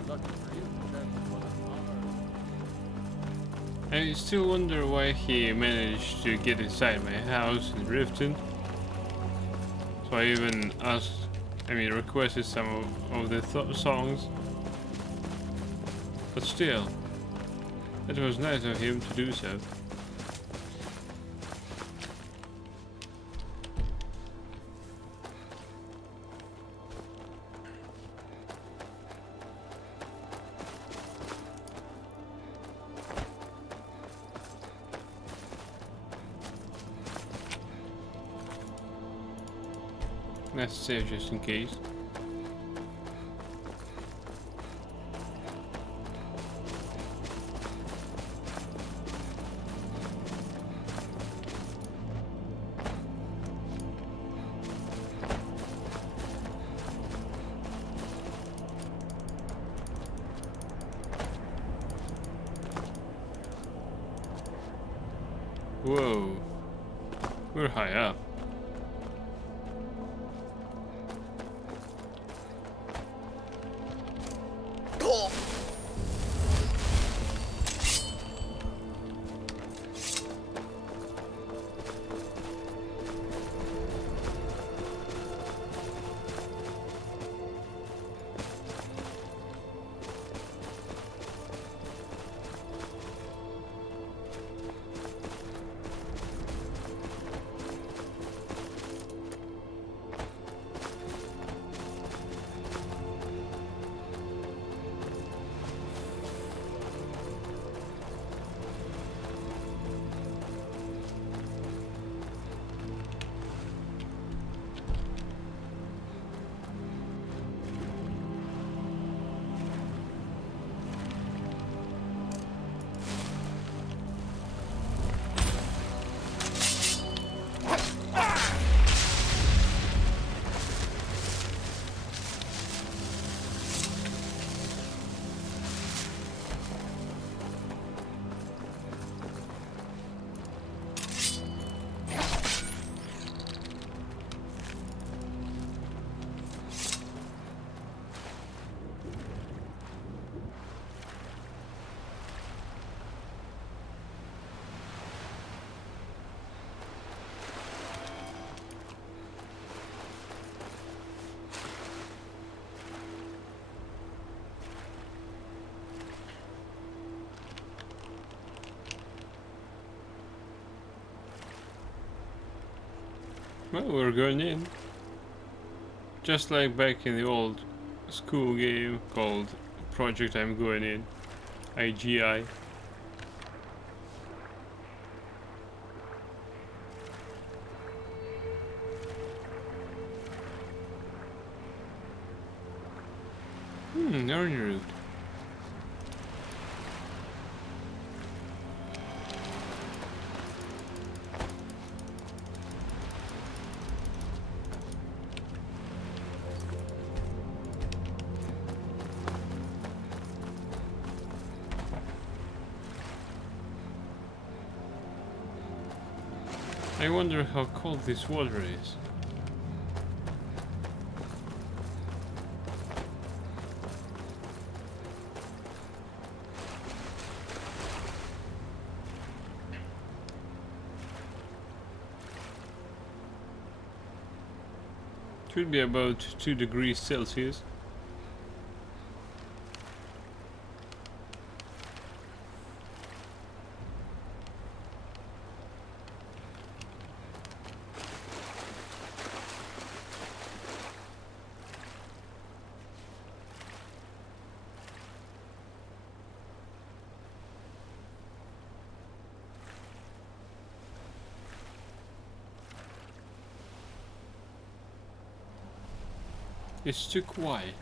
Lucky for you, chance one of I still wonder why he managed to get inside my house in Riften. So I even requested some of the songs. But still, it was nice of him to do so. Let's save just in case. Whoa. We're high up. Well, we're going in. Just like back in the old school game called Project I'm Going In, IGI. Narnia route. I wonder how cold this water is. Should be about 2 degrees Celsius. It's too quiet.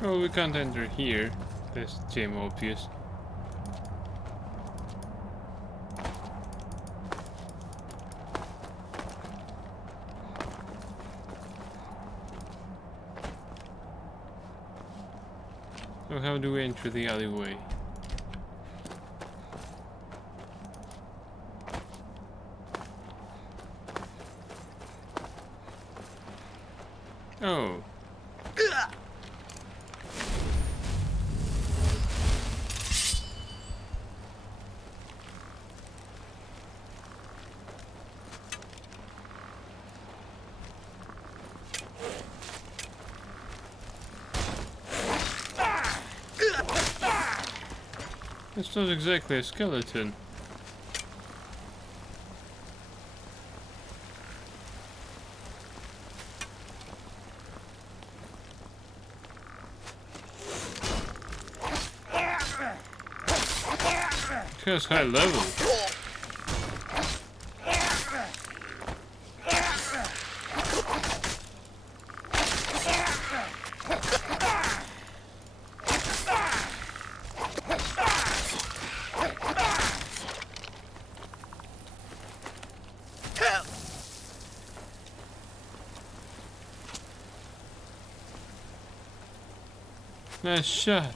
Oh, we can't enter here. That's damn obvious. So how do we enter the alleyway? Oh. It's not exactly a skeleton. He has high level. Nice shot.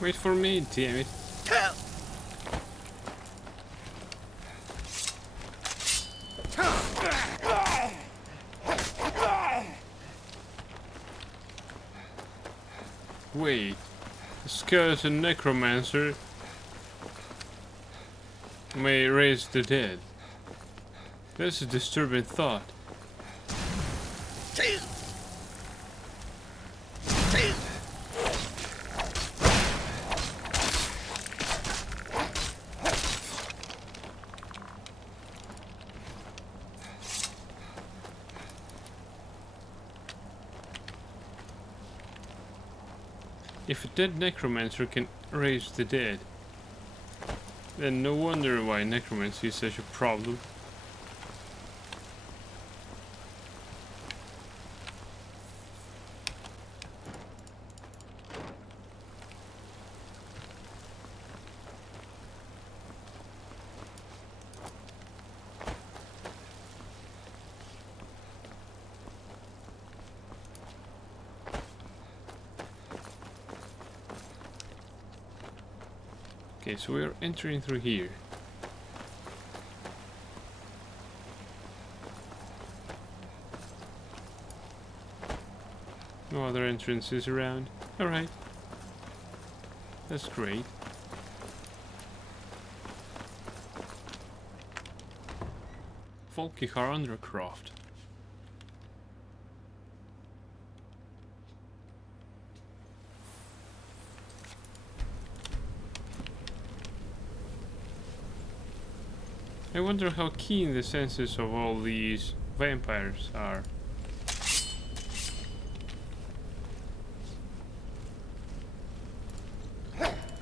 Wait for me, damn it. Wait, the skeleton necromancer may raise the dead. That's a disturbing thought. If a dead necromancer can raise the dead, then no wonder why necromancy is such a problem. Okay, so we are entering through here. No other entrances around. Alright. That's great. Volkihar Undercroft. I wonder how keen the senses of all these vampires are.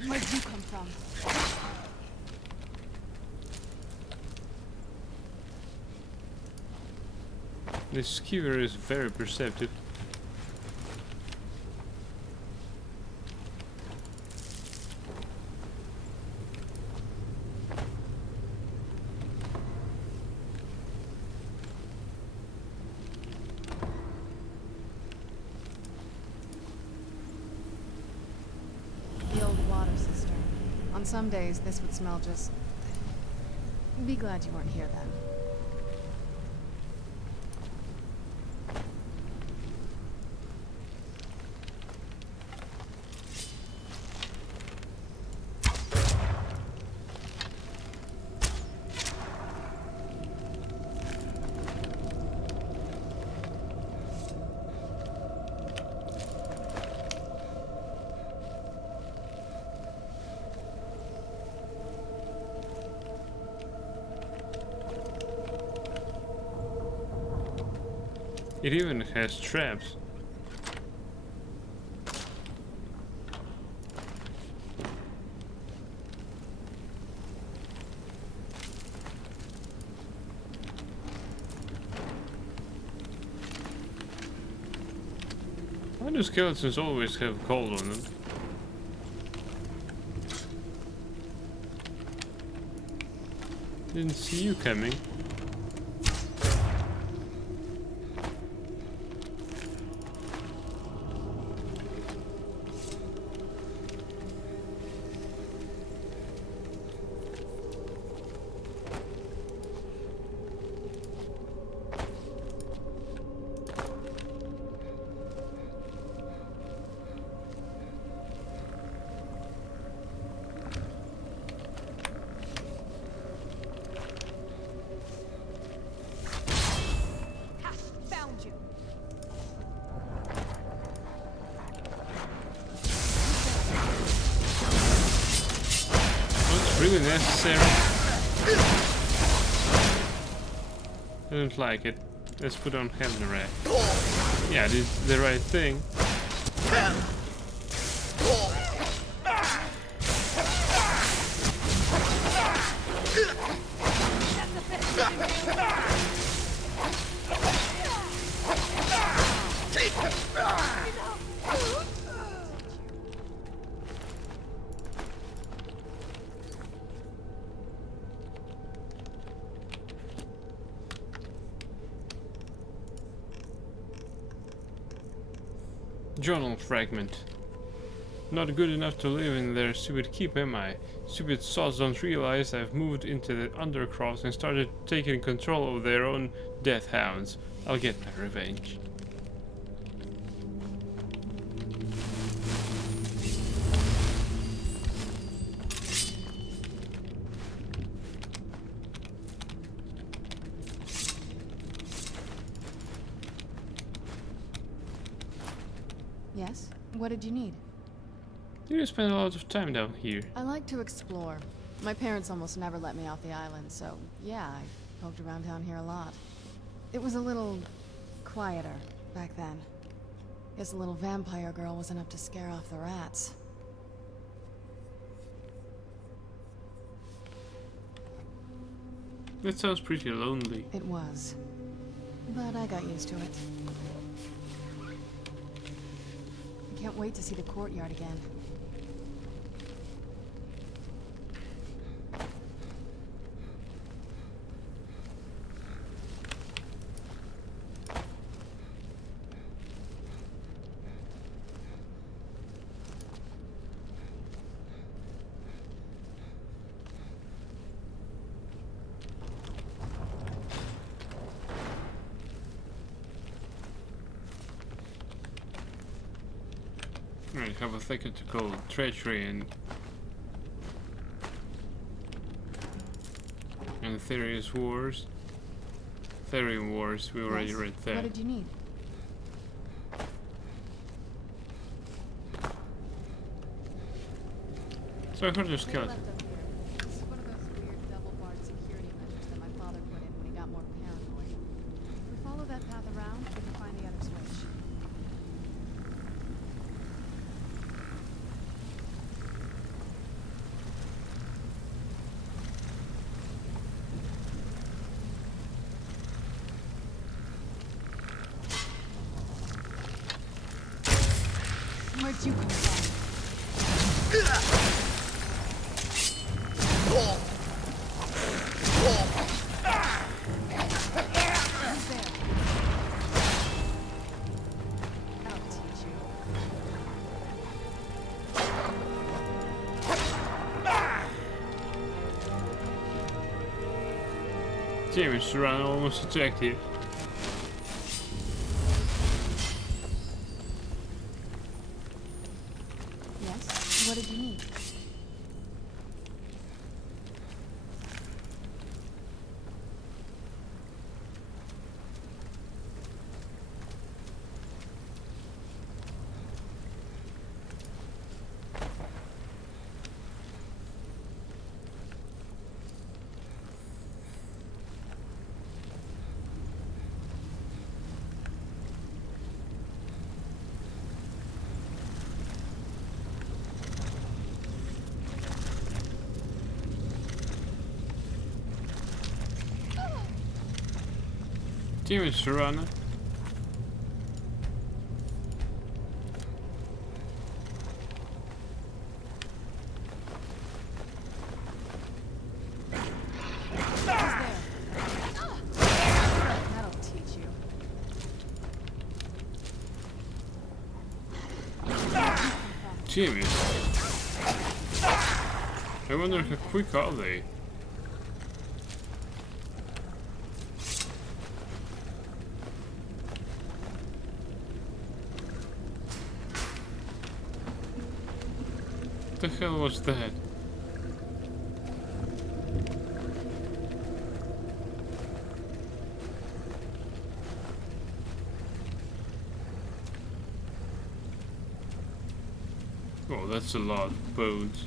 Where'd you come from? This skewer is very perceptive. The old water cistern. On some days, this would smell just... Be glad you weren't here then. It even has traps. Why do skeletons always have gold on them? Didn't see you coming. really necessary? I don't like it. Let's put on Heaven Rack. Yeah, this is the right thing. Journal fragment. Not good enough to live in their stupid keep, am I? Stupid sods don't realize I've moved into the Undercroft and started taking control of their own death hounds. I'll get my revenge. Yes? What did you need? You spend a lot of time down here. I like to explore. My parents almost never let me off the island, so yeah, I poked around down here a lot. It was a little quieter back then. Guess the little vampire girl wasn't up to scare off the rats. That sounds pretty lonely. It was. But I got used to it. I can't wait to see the courtyard again. Alright, have a second to call treachery and Therius Wars. Therium Wars, we already read that. What did you need? So I heard a skeleton. This is one of those weird double-barred security measures that my father put in when he got more paranoid. If we follow that path around, we can find the other switch. Where'd you come from? Damage to run almost ejected. Yes? What did you need? Damage to run. That'll teach you. Damage. I wonder how quick are they? What the hell was that? Oh, that's a lot of bones.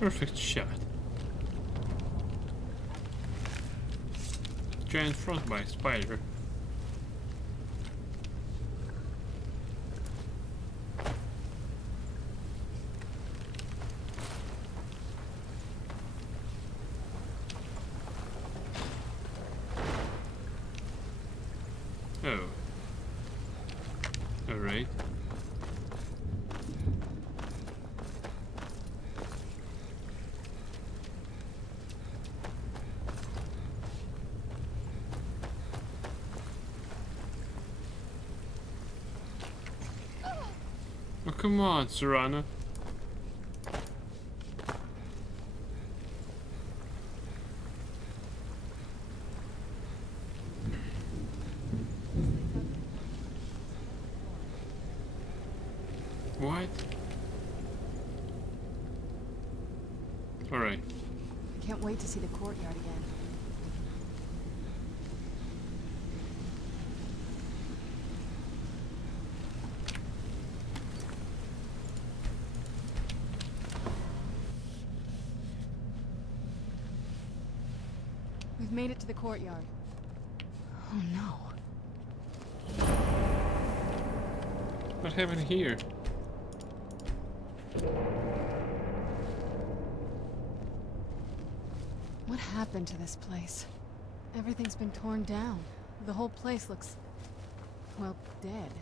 Perfect shot. Giant frostbite spider. Oh. Alright. Oh, come on, Serana. What? Alright. I can't wait to see the courtyard again. We've made it to the courtyard. Oh no. What happened here? What happened to this place? Everything's been torn down. The whole place looks, well, dead.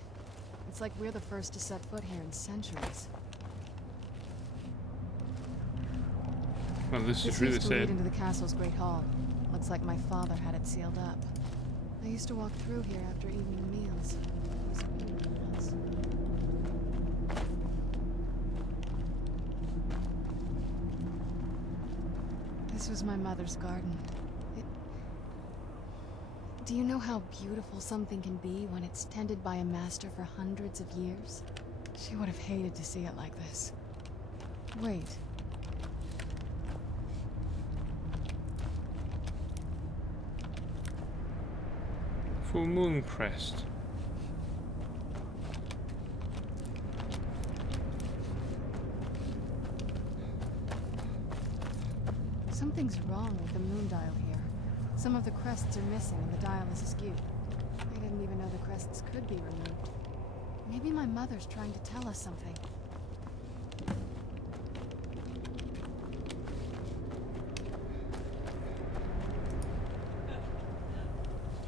It's like we're the first to set foot here in centuries. Well, this is This really used to lead sad. into the castle's great hall. Looks like my father had it sealed up. I used to walk through here after evening meals. It was a beautiful house. This was my mother's garden. Do you know how beautiful something can be when it's tended by a master for hundreds of years? She would have hated to see it like this. Wait. Full moon crest. Something's wrong with the moon dial here. Some of the crests are missing and the dial is askew. I didn't even know the crests could be removed. Maybe my mother's trying to tell us something.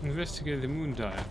Investigate the moon dial.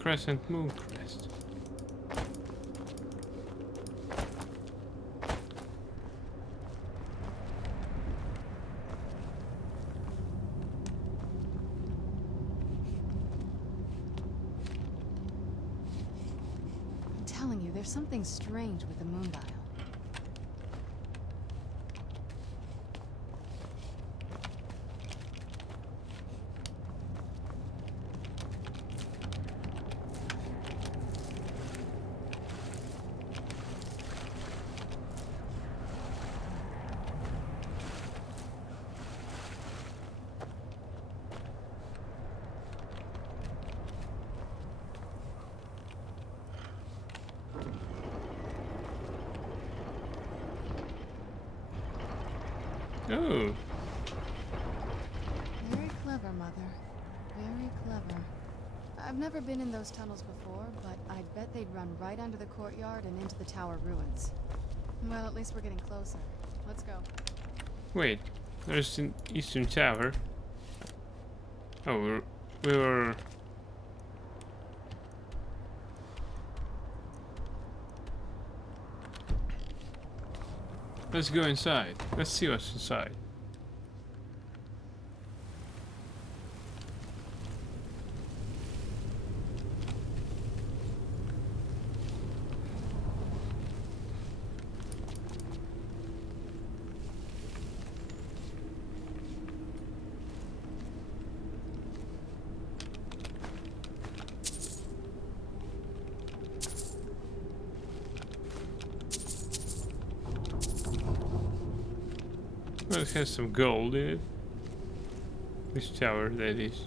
Crescent moon crest. I'm telling you, there's something strange with the moon dial. Oh. Very clever, Mother. Very clever. I've never been in those tunnels before, but I bet they'd run right under the courtyard and into the tower ruins. Well, at least we're getting closer. Let's go. Wait, there's an Eastern Tower. Oh, we were... Let's go inside. Let's see what's inside. Well, it has some gold in it. This tower, that is.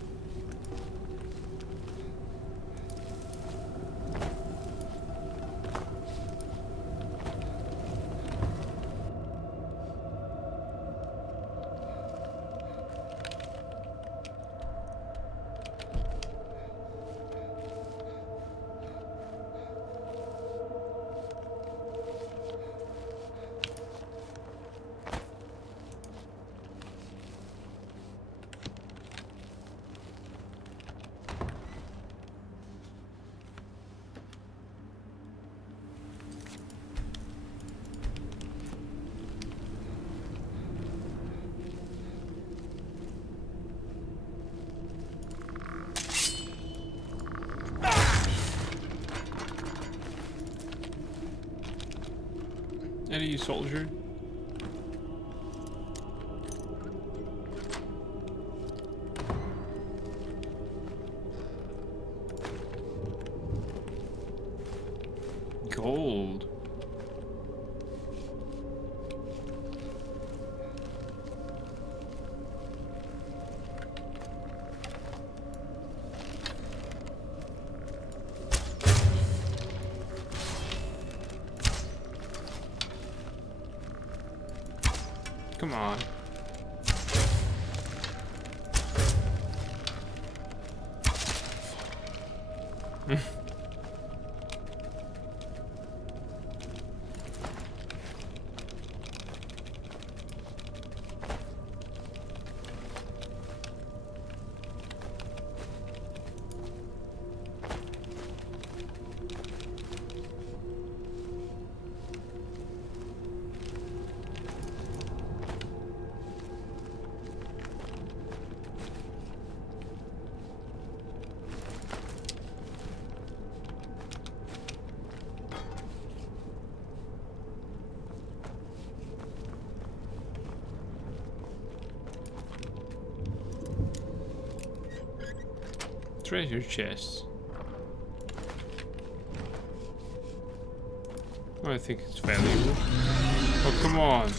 Any soldier? Gold. Come on. Treasure chests. Oh, I think it's valuable. Oh, come on.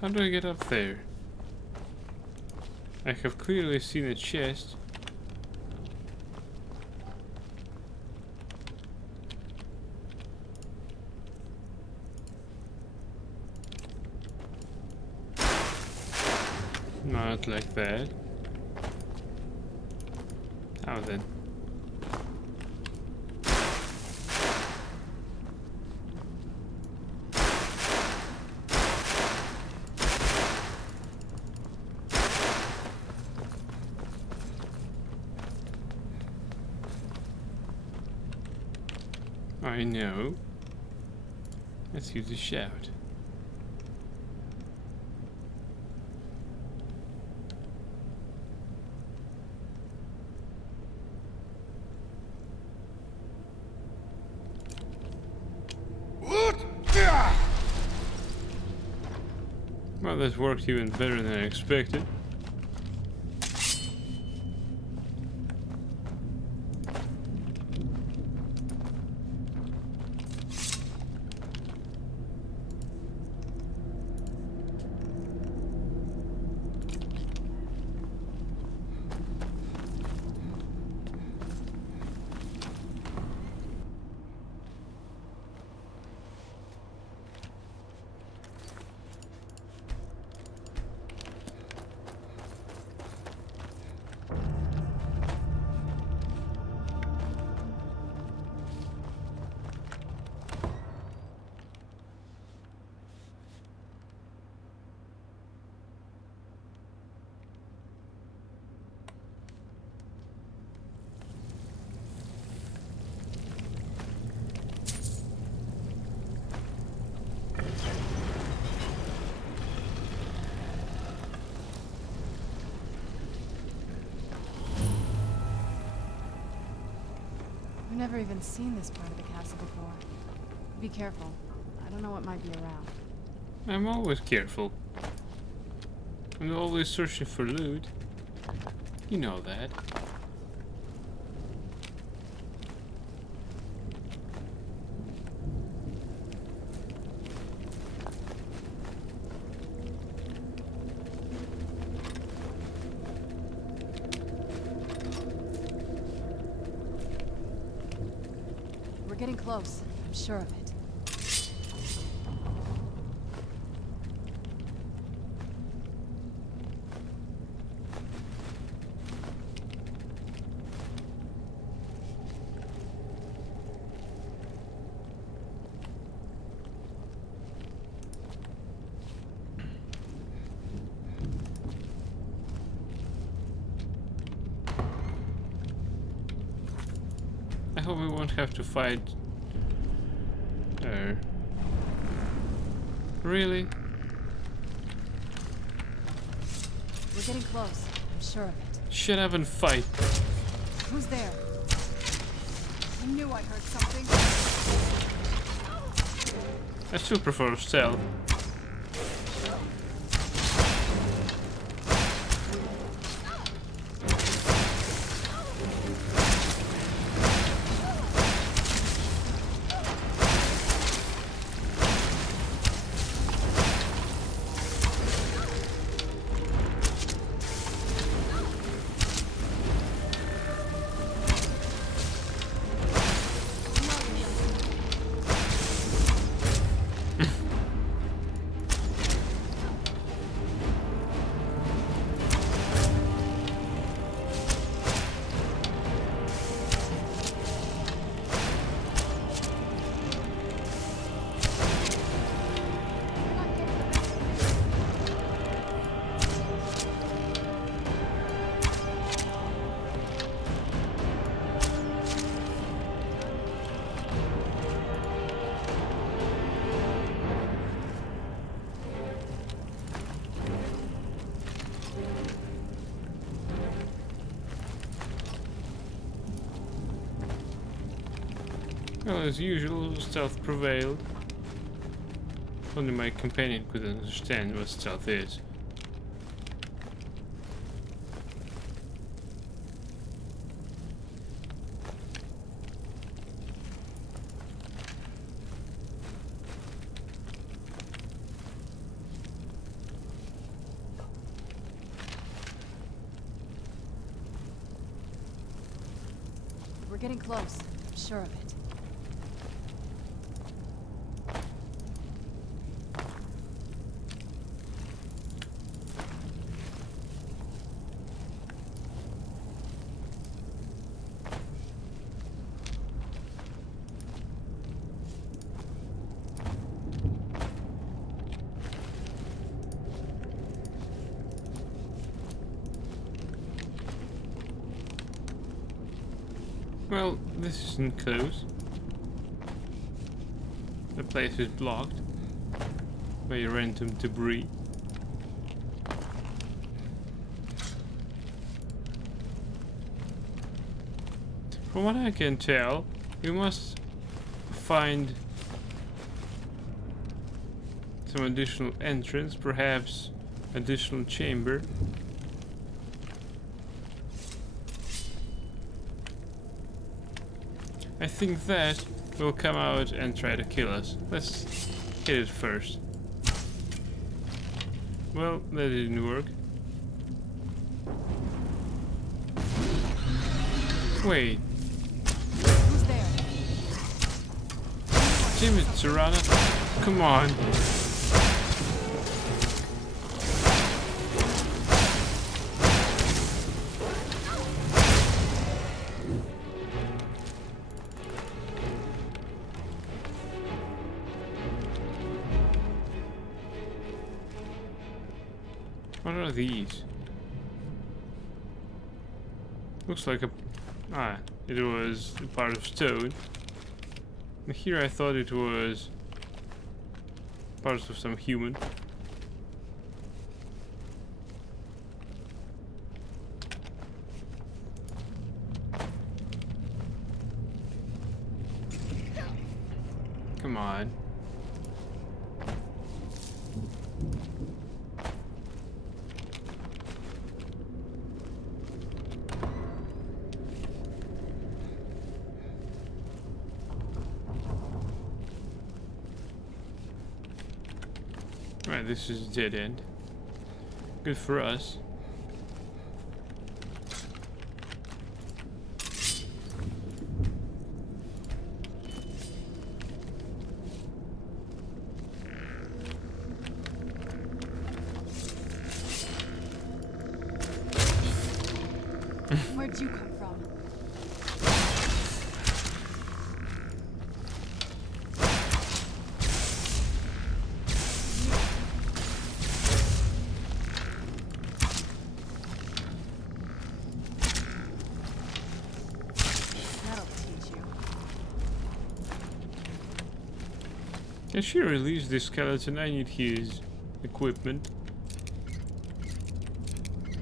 How do I get up there? I have clearly seen a chest. Not like that. How then? I know. Let's use the shout. Well, that worked even better than I expected. I've never even seen this part of the castle before. Be careful. I don't know what might be around. I'm always careful. I'm always searching for loot. You know that. We're getting close. I'm sure of it. I hope we won't have to fight her. Really? We're getting close. I'm sure of it. Shut up and fight. Who's there? I knew I heard something. I still prefer stealth. Well, as usual, stealth prevailed. Only my companion could understand what stealth is. We're getting close. I'm sure of it. Well, this isn't close. the place is blocked by random debris. From what I can tell, we must find some additional entrance, perhaps additional chamber. I think that will come out and try to kill us. Let's hit it first. Well, that didn't work. Wait. Who's there? Damn it, Serana. Come on. What are these? Looks like a... Ah, it was a part of stone. And here I thought it was parts of some human. Come on. Right, this is dead end. Good for us. Where'd you come from? Can she release this skeleton? I need his equipment.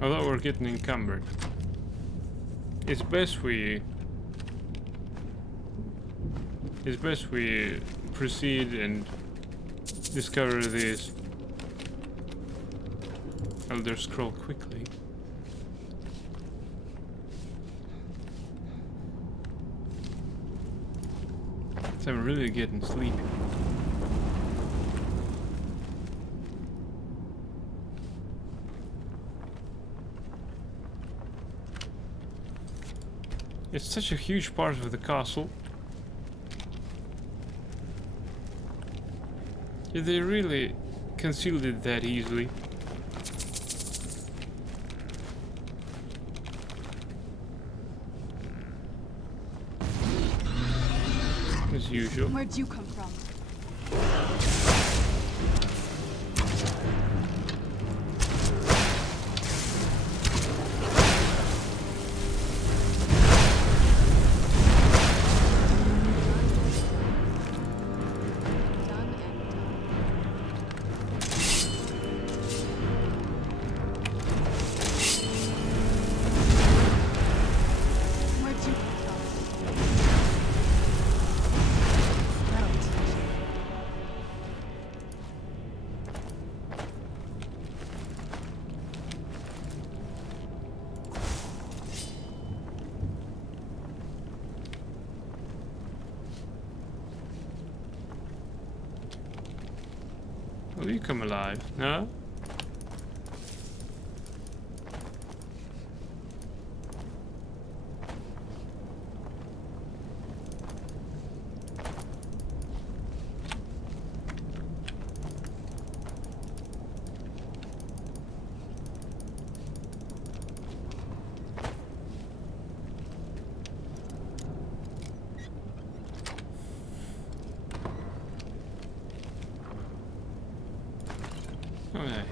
Although we're getting encumbered. It's best we proceed and discover this Elder Scroll quickly. So I'm really getting sleepy. It's such a huge part of the castle. Yet they really concealed it that easily. As usual. Where'd you come from? Will you come alive? No? Oh, nice.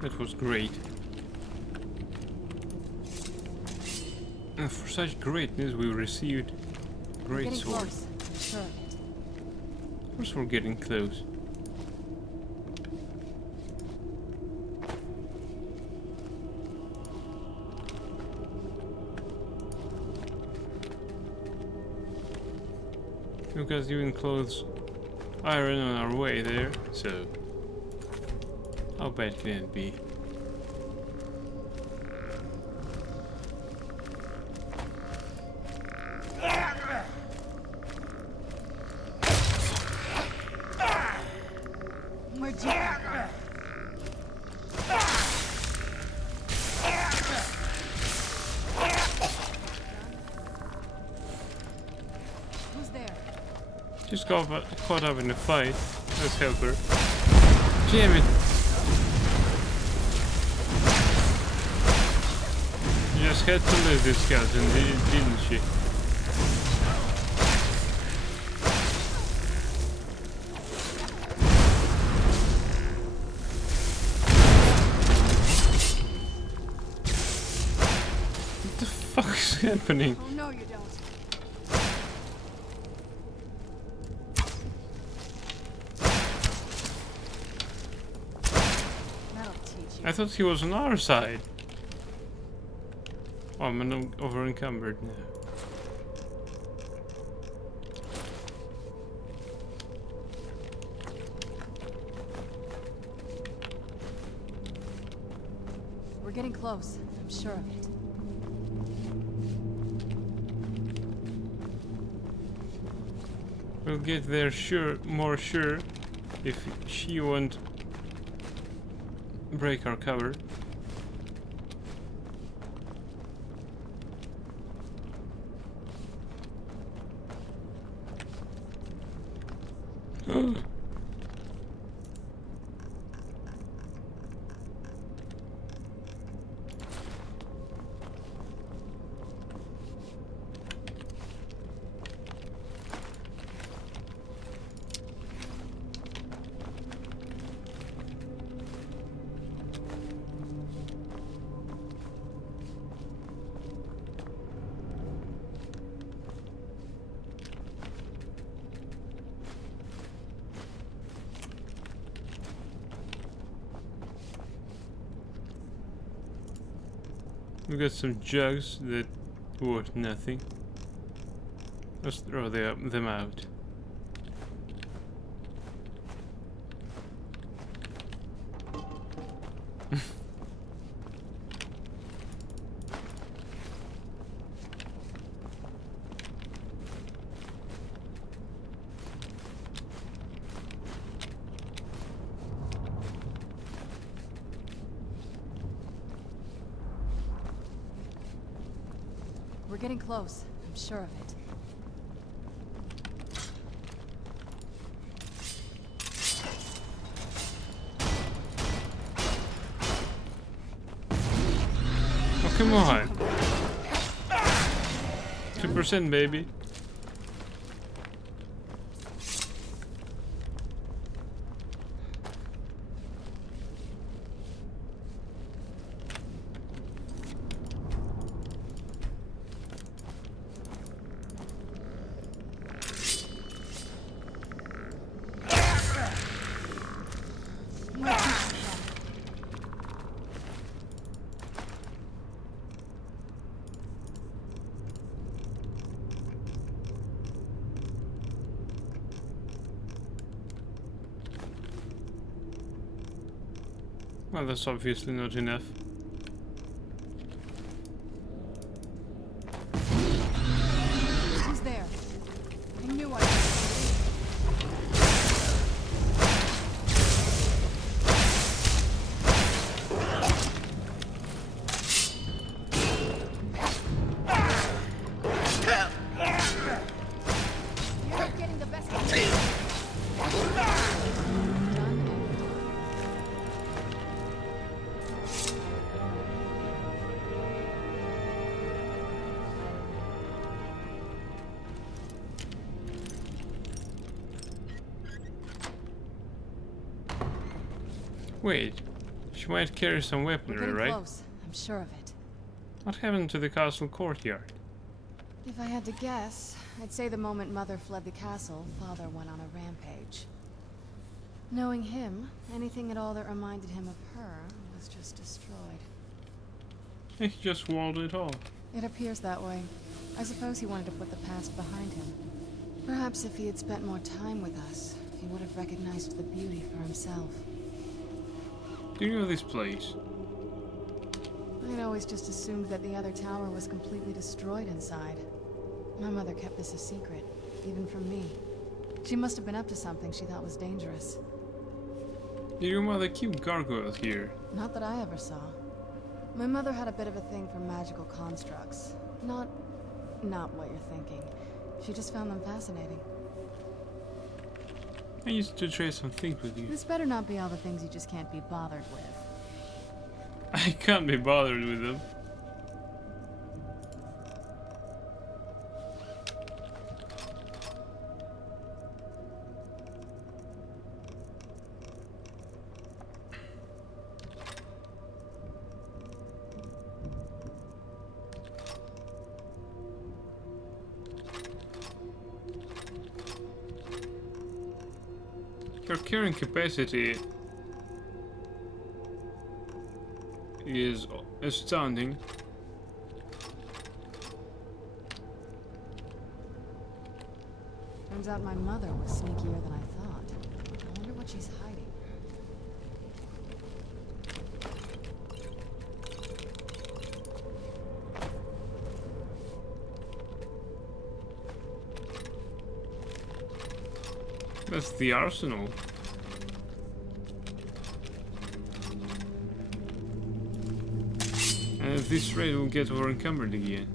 That was great. And for such greatness we received great Getting sword. close. I'm sure of it. Of course we're getting close. Because even clothes iron on our way there, so how bad can it be? Where'd you go? Who's there? Just caught up in the fight. Let's help her. Damn it! You just had to lose this skeleton, didn't she? What the fuck is happening? Oh no, you don't. That'll teach you. I thought he was on our side. Oh, I'm over encumbered now. We're getting close. I'm sure of it. We'll get there more sure if she won't break our cover. We got some jugs that worth nothing. Let's throw them out. We're getting close. I'm sure of it. Oh, come on. 2%, baby. Well, that's obviously not enough. Who's there? I knew I You're not getting the best of me. Wait, She might carry some We're weaponry, getting right? close. I'm sure of it. What happened to the castle courtyard? If I had to guess, I'd say the moment Mother fled the castle, Father went on a rampage. Knowing him, anything at all that reminded him of her was just destroyed. And he just walled it all. It appears that way. I suppose he wanted to put the past behind him. Perhaps if he had spent more time with us, he would have recognized the beauty for himself. Do you know this place? I'd always just assumed that the other tower was completely destroyed inside. My mother kept this a secret, even from me. She must have been up to something she thought was dangerous. Did your mother keep gargoyles here? Not that I ever saw. My mother had a bit of a thing for magical constructs. Not what you're thinking. She just found them fascinating. I used to trade some things with you. This better not be all the things you just can't be bothered with. I can't be bothered with them. Your carrying capacity is astounding. Turns out my mother was sneakier than I thought. I wonder what she's hiding. That's the arsenal. And at this rate we'll get over encumbered again.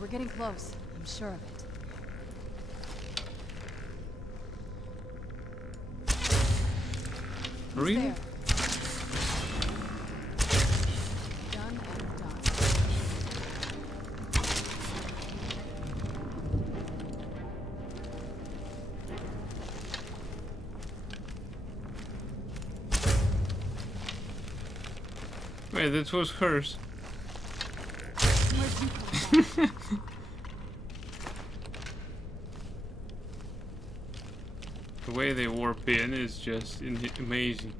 We're getting close. I'm sure of it. Really? There. Done and done. Wait, that was hers. The way they warp in is just amazing.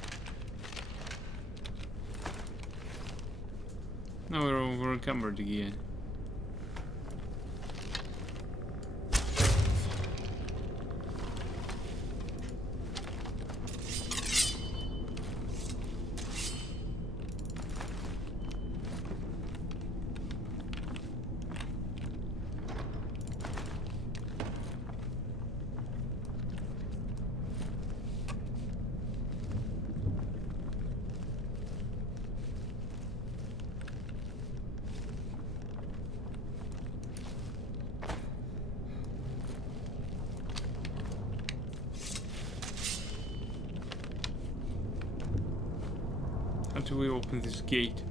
Now we're over encumbered again. How do we open this gate?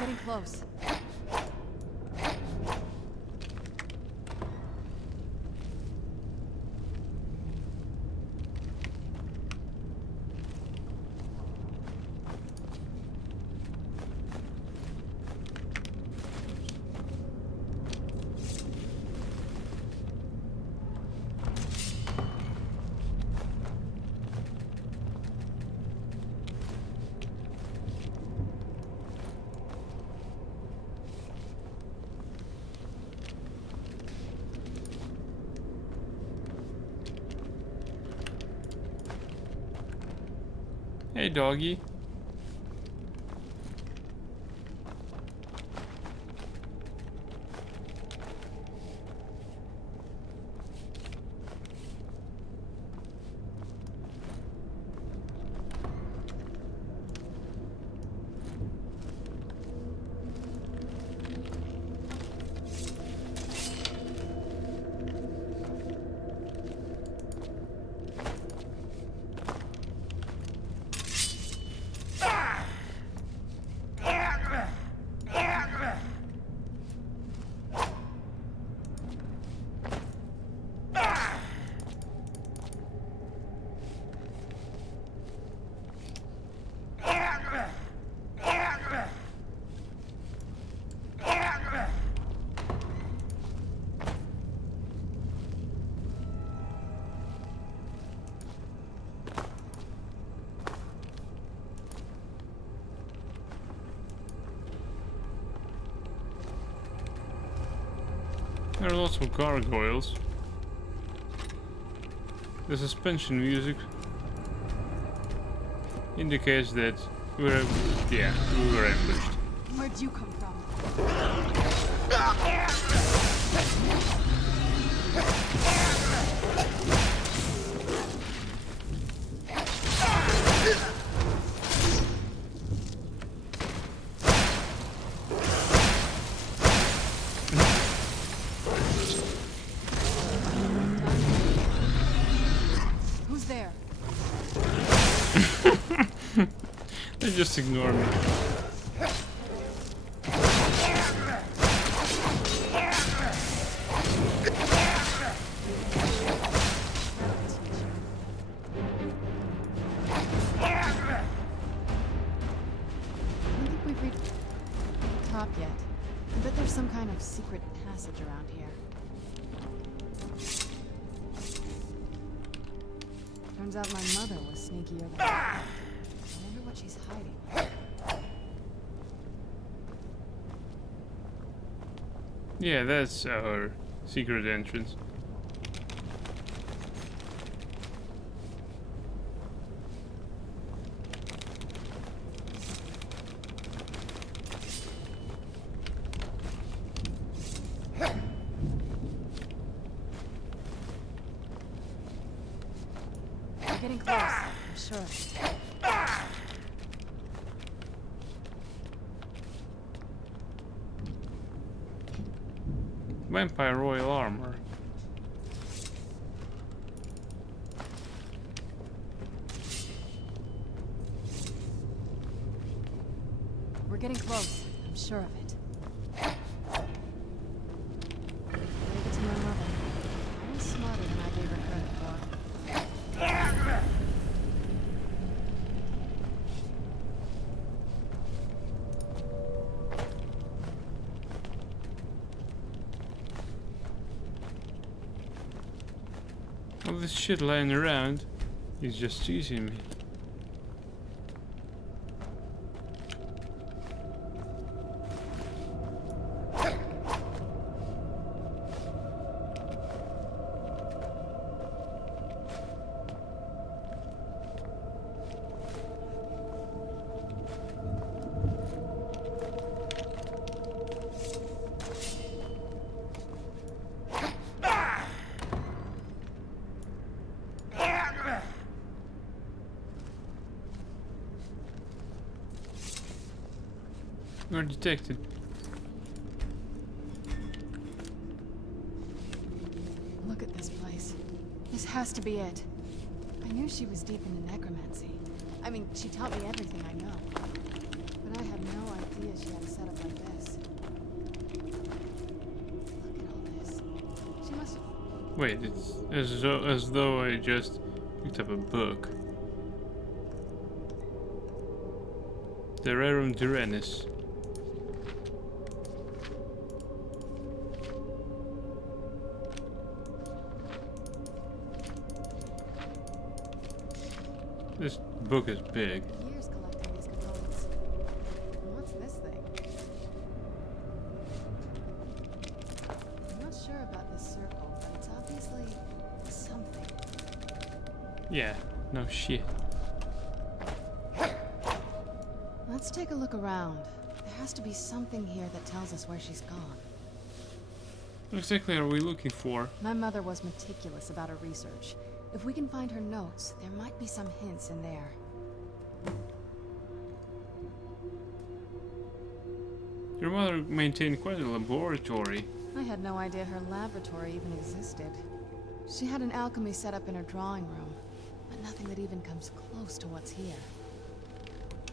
We're getting close. Hey, doggy. There are lots of gargoyles. The suspension music indicates that we were ambushed. Where'd you come from? Who's there? They just ignore me. Secret passage around here. Turns out my mother was sneakier than I. I wonder what she's hiding. Yeah, that's our secret entrance. Getting close, I'm sure. Vampire Royal Armor. We're getting close, I'm sure of it. Gave it to my mother. I was smarter than I gave her credit for. All this shit lying around is just teasing me. We're detected. Look at this place. This has to be it. I knew she was deep into necromancy. I mean, she taught me everything I know. But I had no idea she had a setup like this. Look at all this. She must have... Wait, it's as though I just picked up a book. The Rerum Tyrannis. This book is big. Years collecting these components. What's this thing? I'm not sure about this circle, but it's obviously something. Yeah, no shit. Let's take a look around. There has to be something here that tells us where she's gone. What exactly are we looking for? My mother was meticulous about her research. If we can find her notes, there might be some hints in there. Your mother maintained quite a laboratory. I had no idea her laboratory even existed. She had an alchemy set up in her drawing room, but nothing that even comes close to what's here.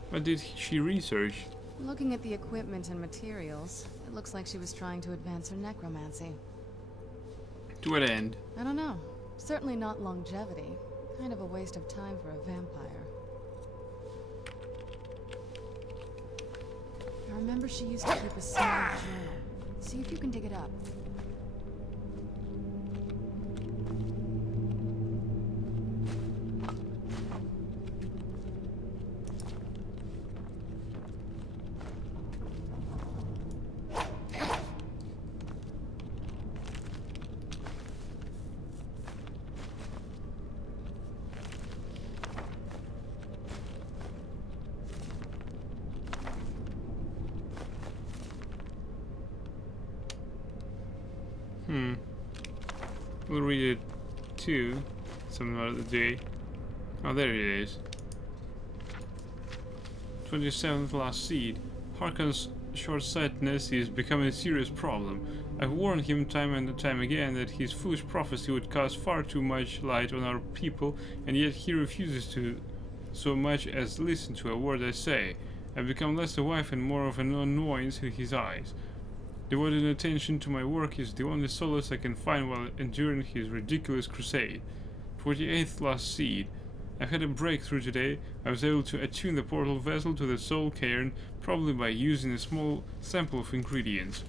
What did she research? Looking at the equipment and materials, it looks like she was trying to advance her necromancy. To what end? I don't know. Certainly not longevity. Kind of a waste of time for a vampire. I remember she used to keep a small journal. See if you can dig it up. We'll read it too, some other day. Oh, there it is. 27th last seed. Harkon's short-sightedness is becoming a serious problem. I've warned him time and time again that his foolish prophecy would cast far too much light on our people, and yet he refuses to so much as listen to a word I say. I've become less a wife and more of an annoyance in his eyes. Devoted attention to my work is the only solace I can find while enduring his ridiculous crusade. 48th last seed. I've had a breakthrough today. I was able to attune the portal vessel to the soul cairn, probably by using a small sample of ingredients.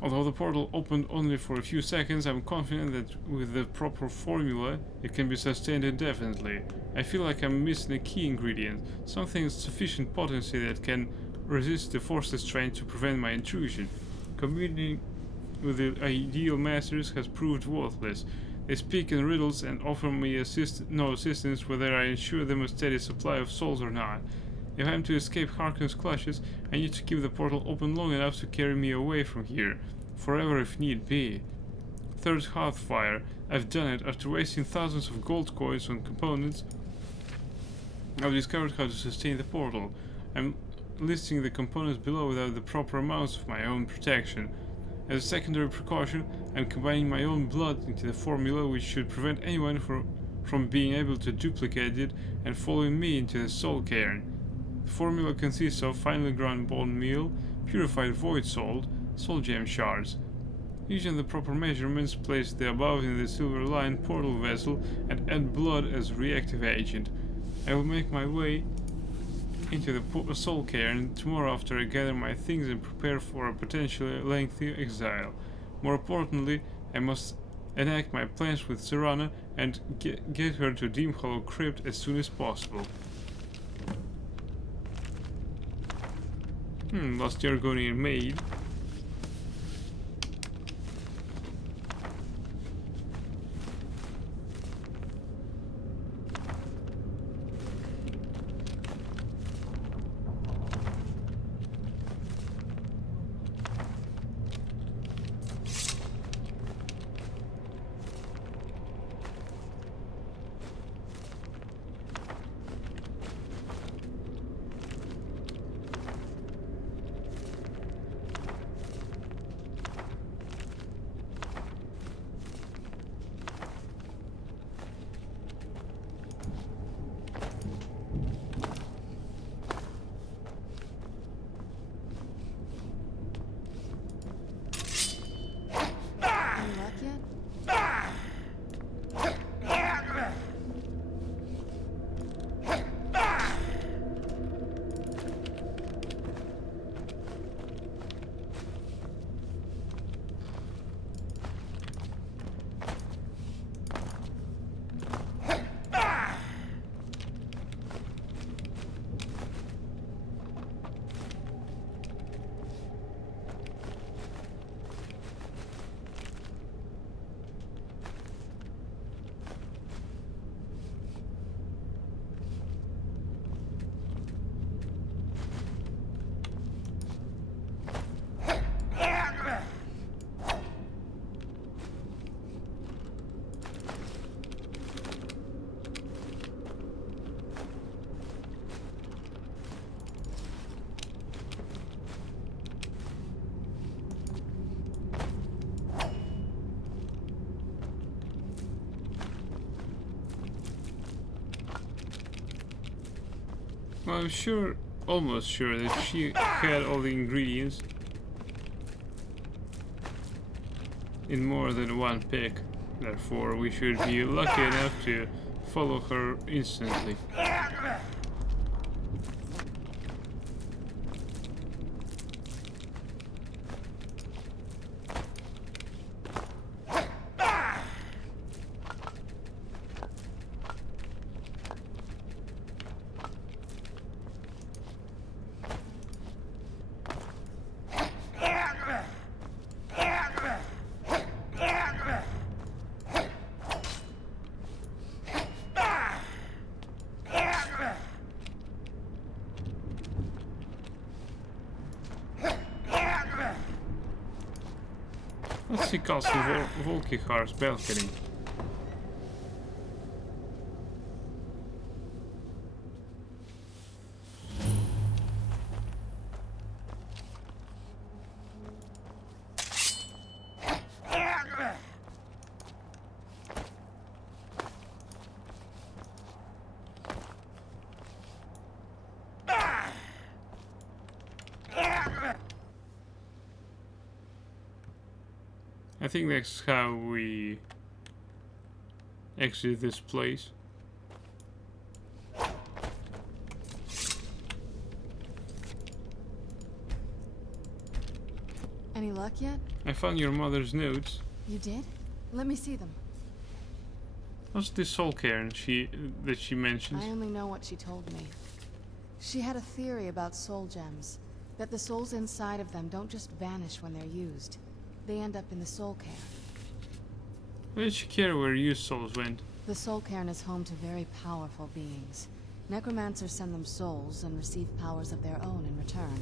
Although the portal opened only for a few seconds, I'm confident that with the proper formula, it can be sustained indefinitely. I feel like I'm missing a key ingredient, something with sufficient potency that can resist the forceless strain to prevent my intrusion. Communing with the ideal masters has proved worthless. They speak in riddles and offer me no assistance whether I ensure them a steady supply of souls or not. If I am to escape Harkon's clutches, I need to keep the portal open long enough to carry me away from here, forever if need be. Third Hearthfire. I've done it. After wasting thousands of gold coins on components, I've discovered how to sustain the portal. I'm listing the components below without the proper amounts of my own protection. As a secondary precaution, I'm combining my own blood into the formula, which should prevent anyone from being able to duplicate it and following me into the soul cairn. The formula consists of finely ground bone meal, purified void salt, soul gem shards. Using the proper measurements, place the above in the silver-lined portal vessel and add blood as reactive agent. I will make my way into the soul cairn tomorrow after I gather my things and prepare for a potentially lengthy exile. More importantly, I must enact my plans with Serana and get her to Dim Hollow Crypt as soon as possible. Lost Argonian maid. Well, I'm sure, almost sure, that she had all the ingredients in more than one pick. Therefore, we should be lucky enough to follow her instantly. Let's see Castle Volkihar's balcony. I think that's how we exit this place. Any luck yet? I found your mother's notes. You did? Let me see them. What's this soul cairn that she mentions? I only know what she told me. She had a theory about soul gems, that the souls inside of them don't just vanish when they're used. They end up in the soul cairn. Why did she care where used souls went? The soul cairn is home to very powerful beings. Necromancers send them souls and receive powers of their own in return.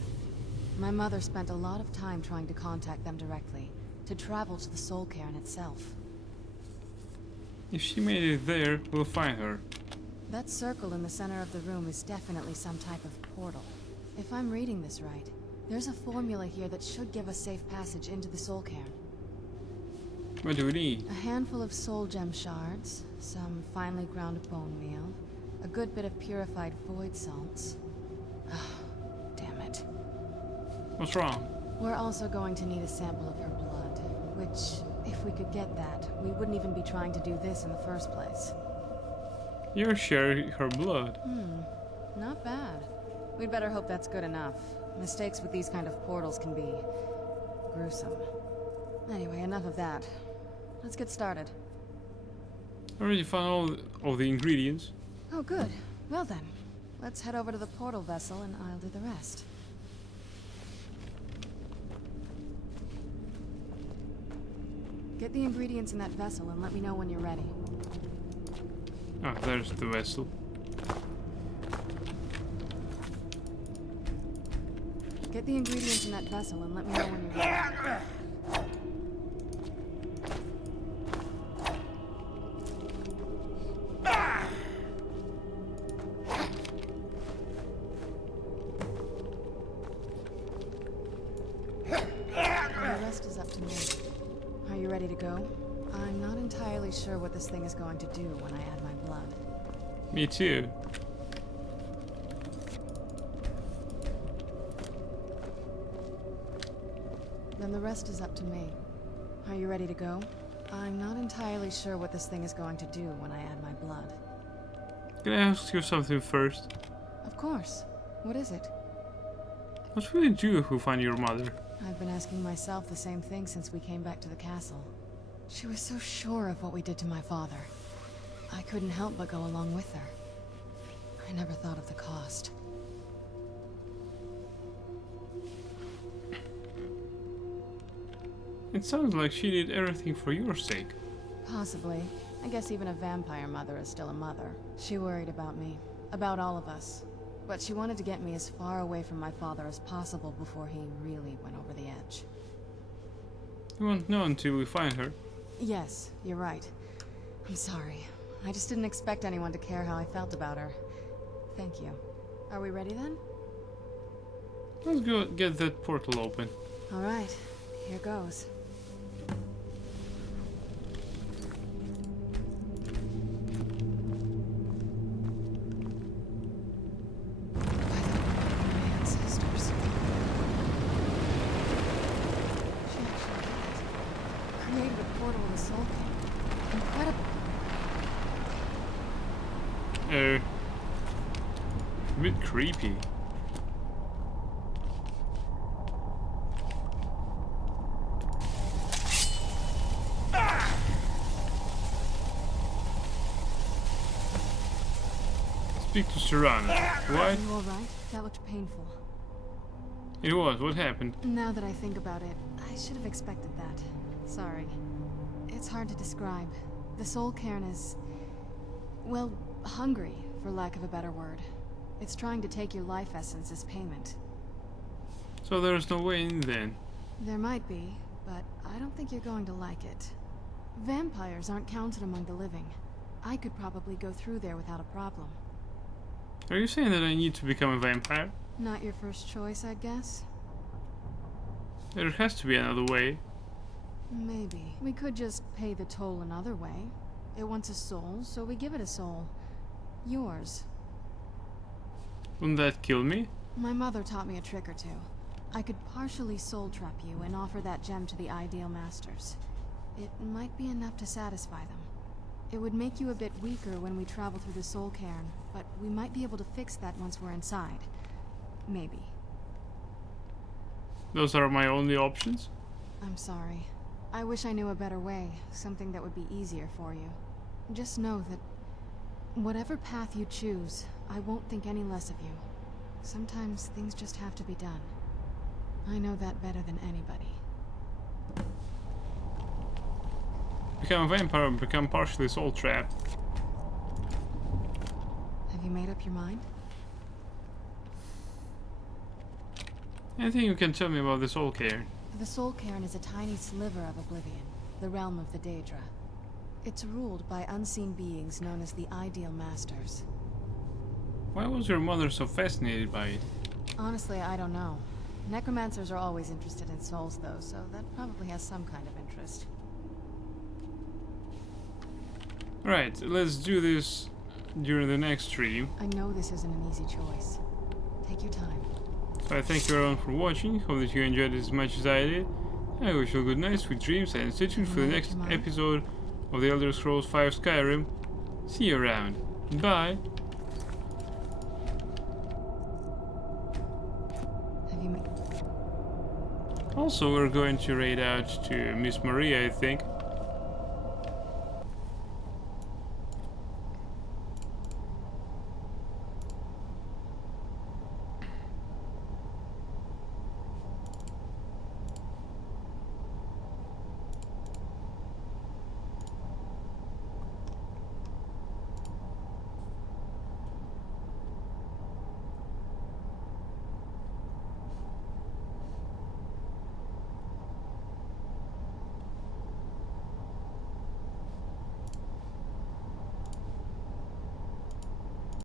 My mother spent a lot of time trying to contact them directly, to travel to the soul cairn itself. If she made it there, we'll find her. That circle in the center of the room is definitely some type of portal. If I'm reading this right, there's a formula here that should give us safe passage into the soul cairn. What do we need? A handful of soul gem shards, some finely ground bone meal, a good bit of purified void salts. Damn it. What's wrong? We're also going to need a sample of her blood, which, if we could get that, we wouldn't even be trying to do this in the first place. You're sharing her blood. Not bad. We'd better hope that's good enough. Mistakes with these kind of portals can be gruesome. Anyway, enough of that. Let's get started. I already found all the ingredients. Oh, good. Well then, let's head over to the portal vessel and I'll do the rest. Get the ingredients in that vessel and let me know when you're ready. Ah, there's the vessel. Get the ingredients in that vessel and let me know when you're ready. The rest is up to me. Are you ready to go? I'm not entirely sure what this thing is going to do when I add my blood. Me too. Then the rest is up to me. Are you ready to go? I'm not entirely sure what this thing is going to do when I add my blood. Can I ask you something first? Of course. What is it? What will you do if we find your mother? I've been asking myself the same thing since we came back to the castle. She was so sure of what we did to my father. I couldn't help but go along with her. I never thought of the cost. It sounds like she did everything for your sake. Possibly. I guess even a vampire mother is still a mother. She worried about me. About all of us. But she wanted to get me as far away from my father as possible before he really went over the edge. We won't know until we find her. Yes, you're right. I'm sorry. I just didn't expect anyone to care how I felt about her. Thank you. Are we ready then? Let's go get that portal open. All right. Here goes. A bit creepy. Speak to Serrano. What? Are you alright? That looked painful. It was. What happened? Now that I think about it, I should have expected that. Sorry. It's hard to describe. The Soul Cairn is... well, hungry, for lack of a better word. It's trying to take your life essence as payment. So there's no way in then? There might be, but I don't think you're going to like it. Vampires aren't counted among the living. I could probably go through there without a problem. Are you saying that I need to become a vampire? Not your first choice, I'd guess? There has to be another way. Maybe. We could just pay the toll another way. It wants a soul, so we give it a soul. Yours. Wouldn't that kill me? My mother taught me a trick or two. I could partially soul trap you and offer that gem to the Ideal Masters. It might be enough to satisfy them. It would make you a bit weaker when we travel through the Soul Cairn, but we might be able to fix that once we're inside. Maybe. Those are my only options? I'm sorry. I wish I knew a better way, something that would be easier for you. Just know that whatever path you choose, I won't think any less of you. Sometimes things just have to be done. I know that better than anybody. Become a vampire and become partially soul trapped. Have you made up your mind? Anything you can tell me about the Soul Cairn? The Soul Cairn is a tiny sliver of Oblivion, the realm of the Daedra. It's ruled by unseen beings known as the Ideal Masters. Why was your mother so fascinated by it? Honestly, I don't know. Necromancers are always interested in souls, though, so that probably has some kind of interest. Right, let's do this during the next stream. I know this isn't an easy choice. Take your time. So I thank you everyone for watching. Hope that you enjoyed it as much as I did. I wish you a good night, sweet dreams, and stay tuned for the next episode of the Elder Scrolls V Skyrim. See you around. Bye. Also, we're going to raid out to Miss Maria, I think.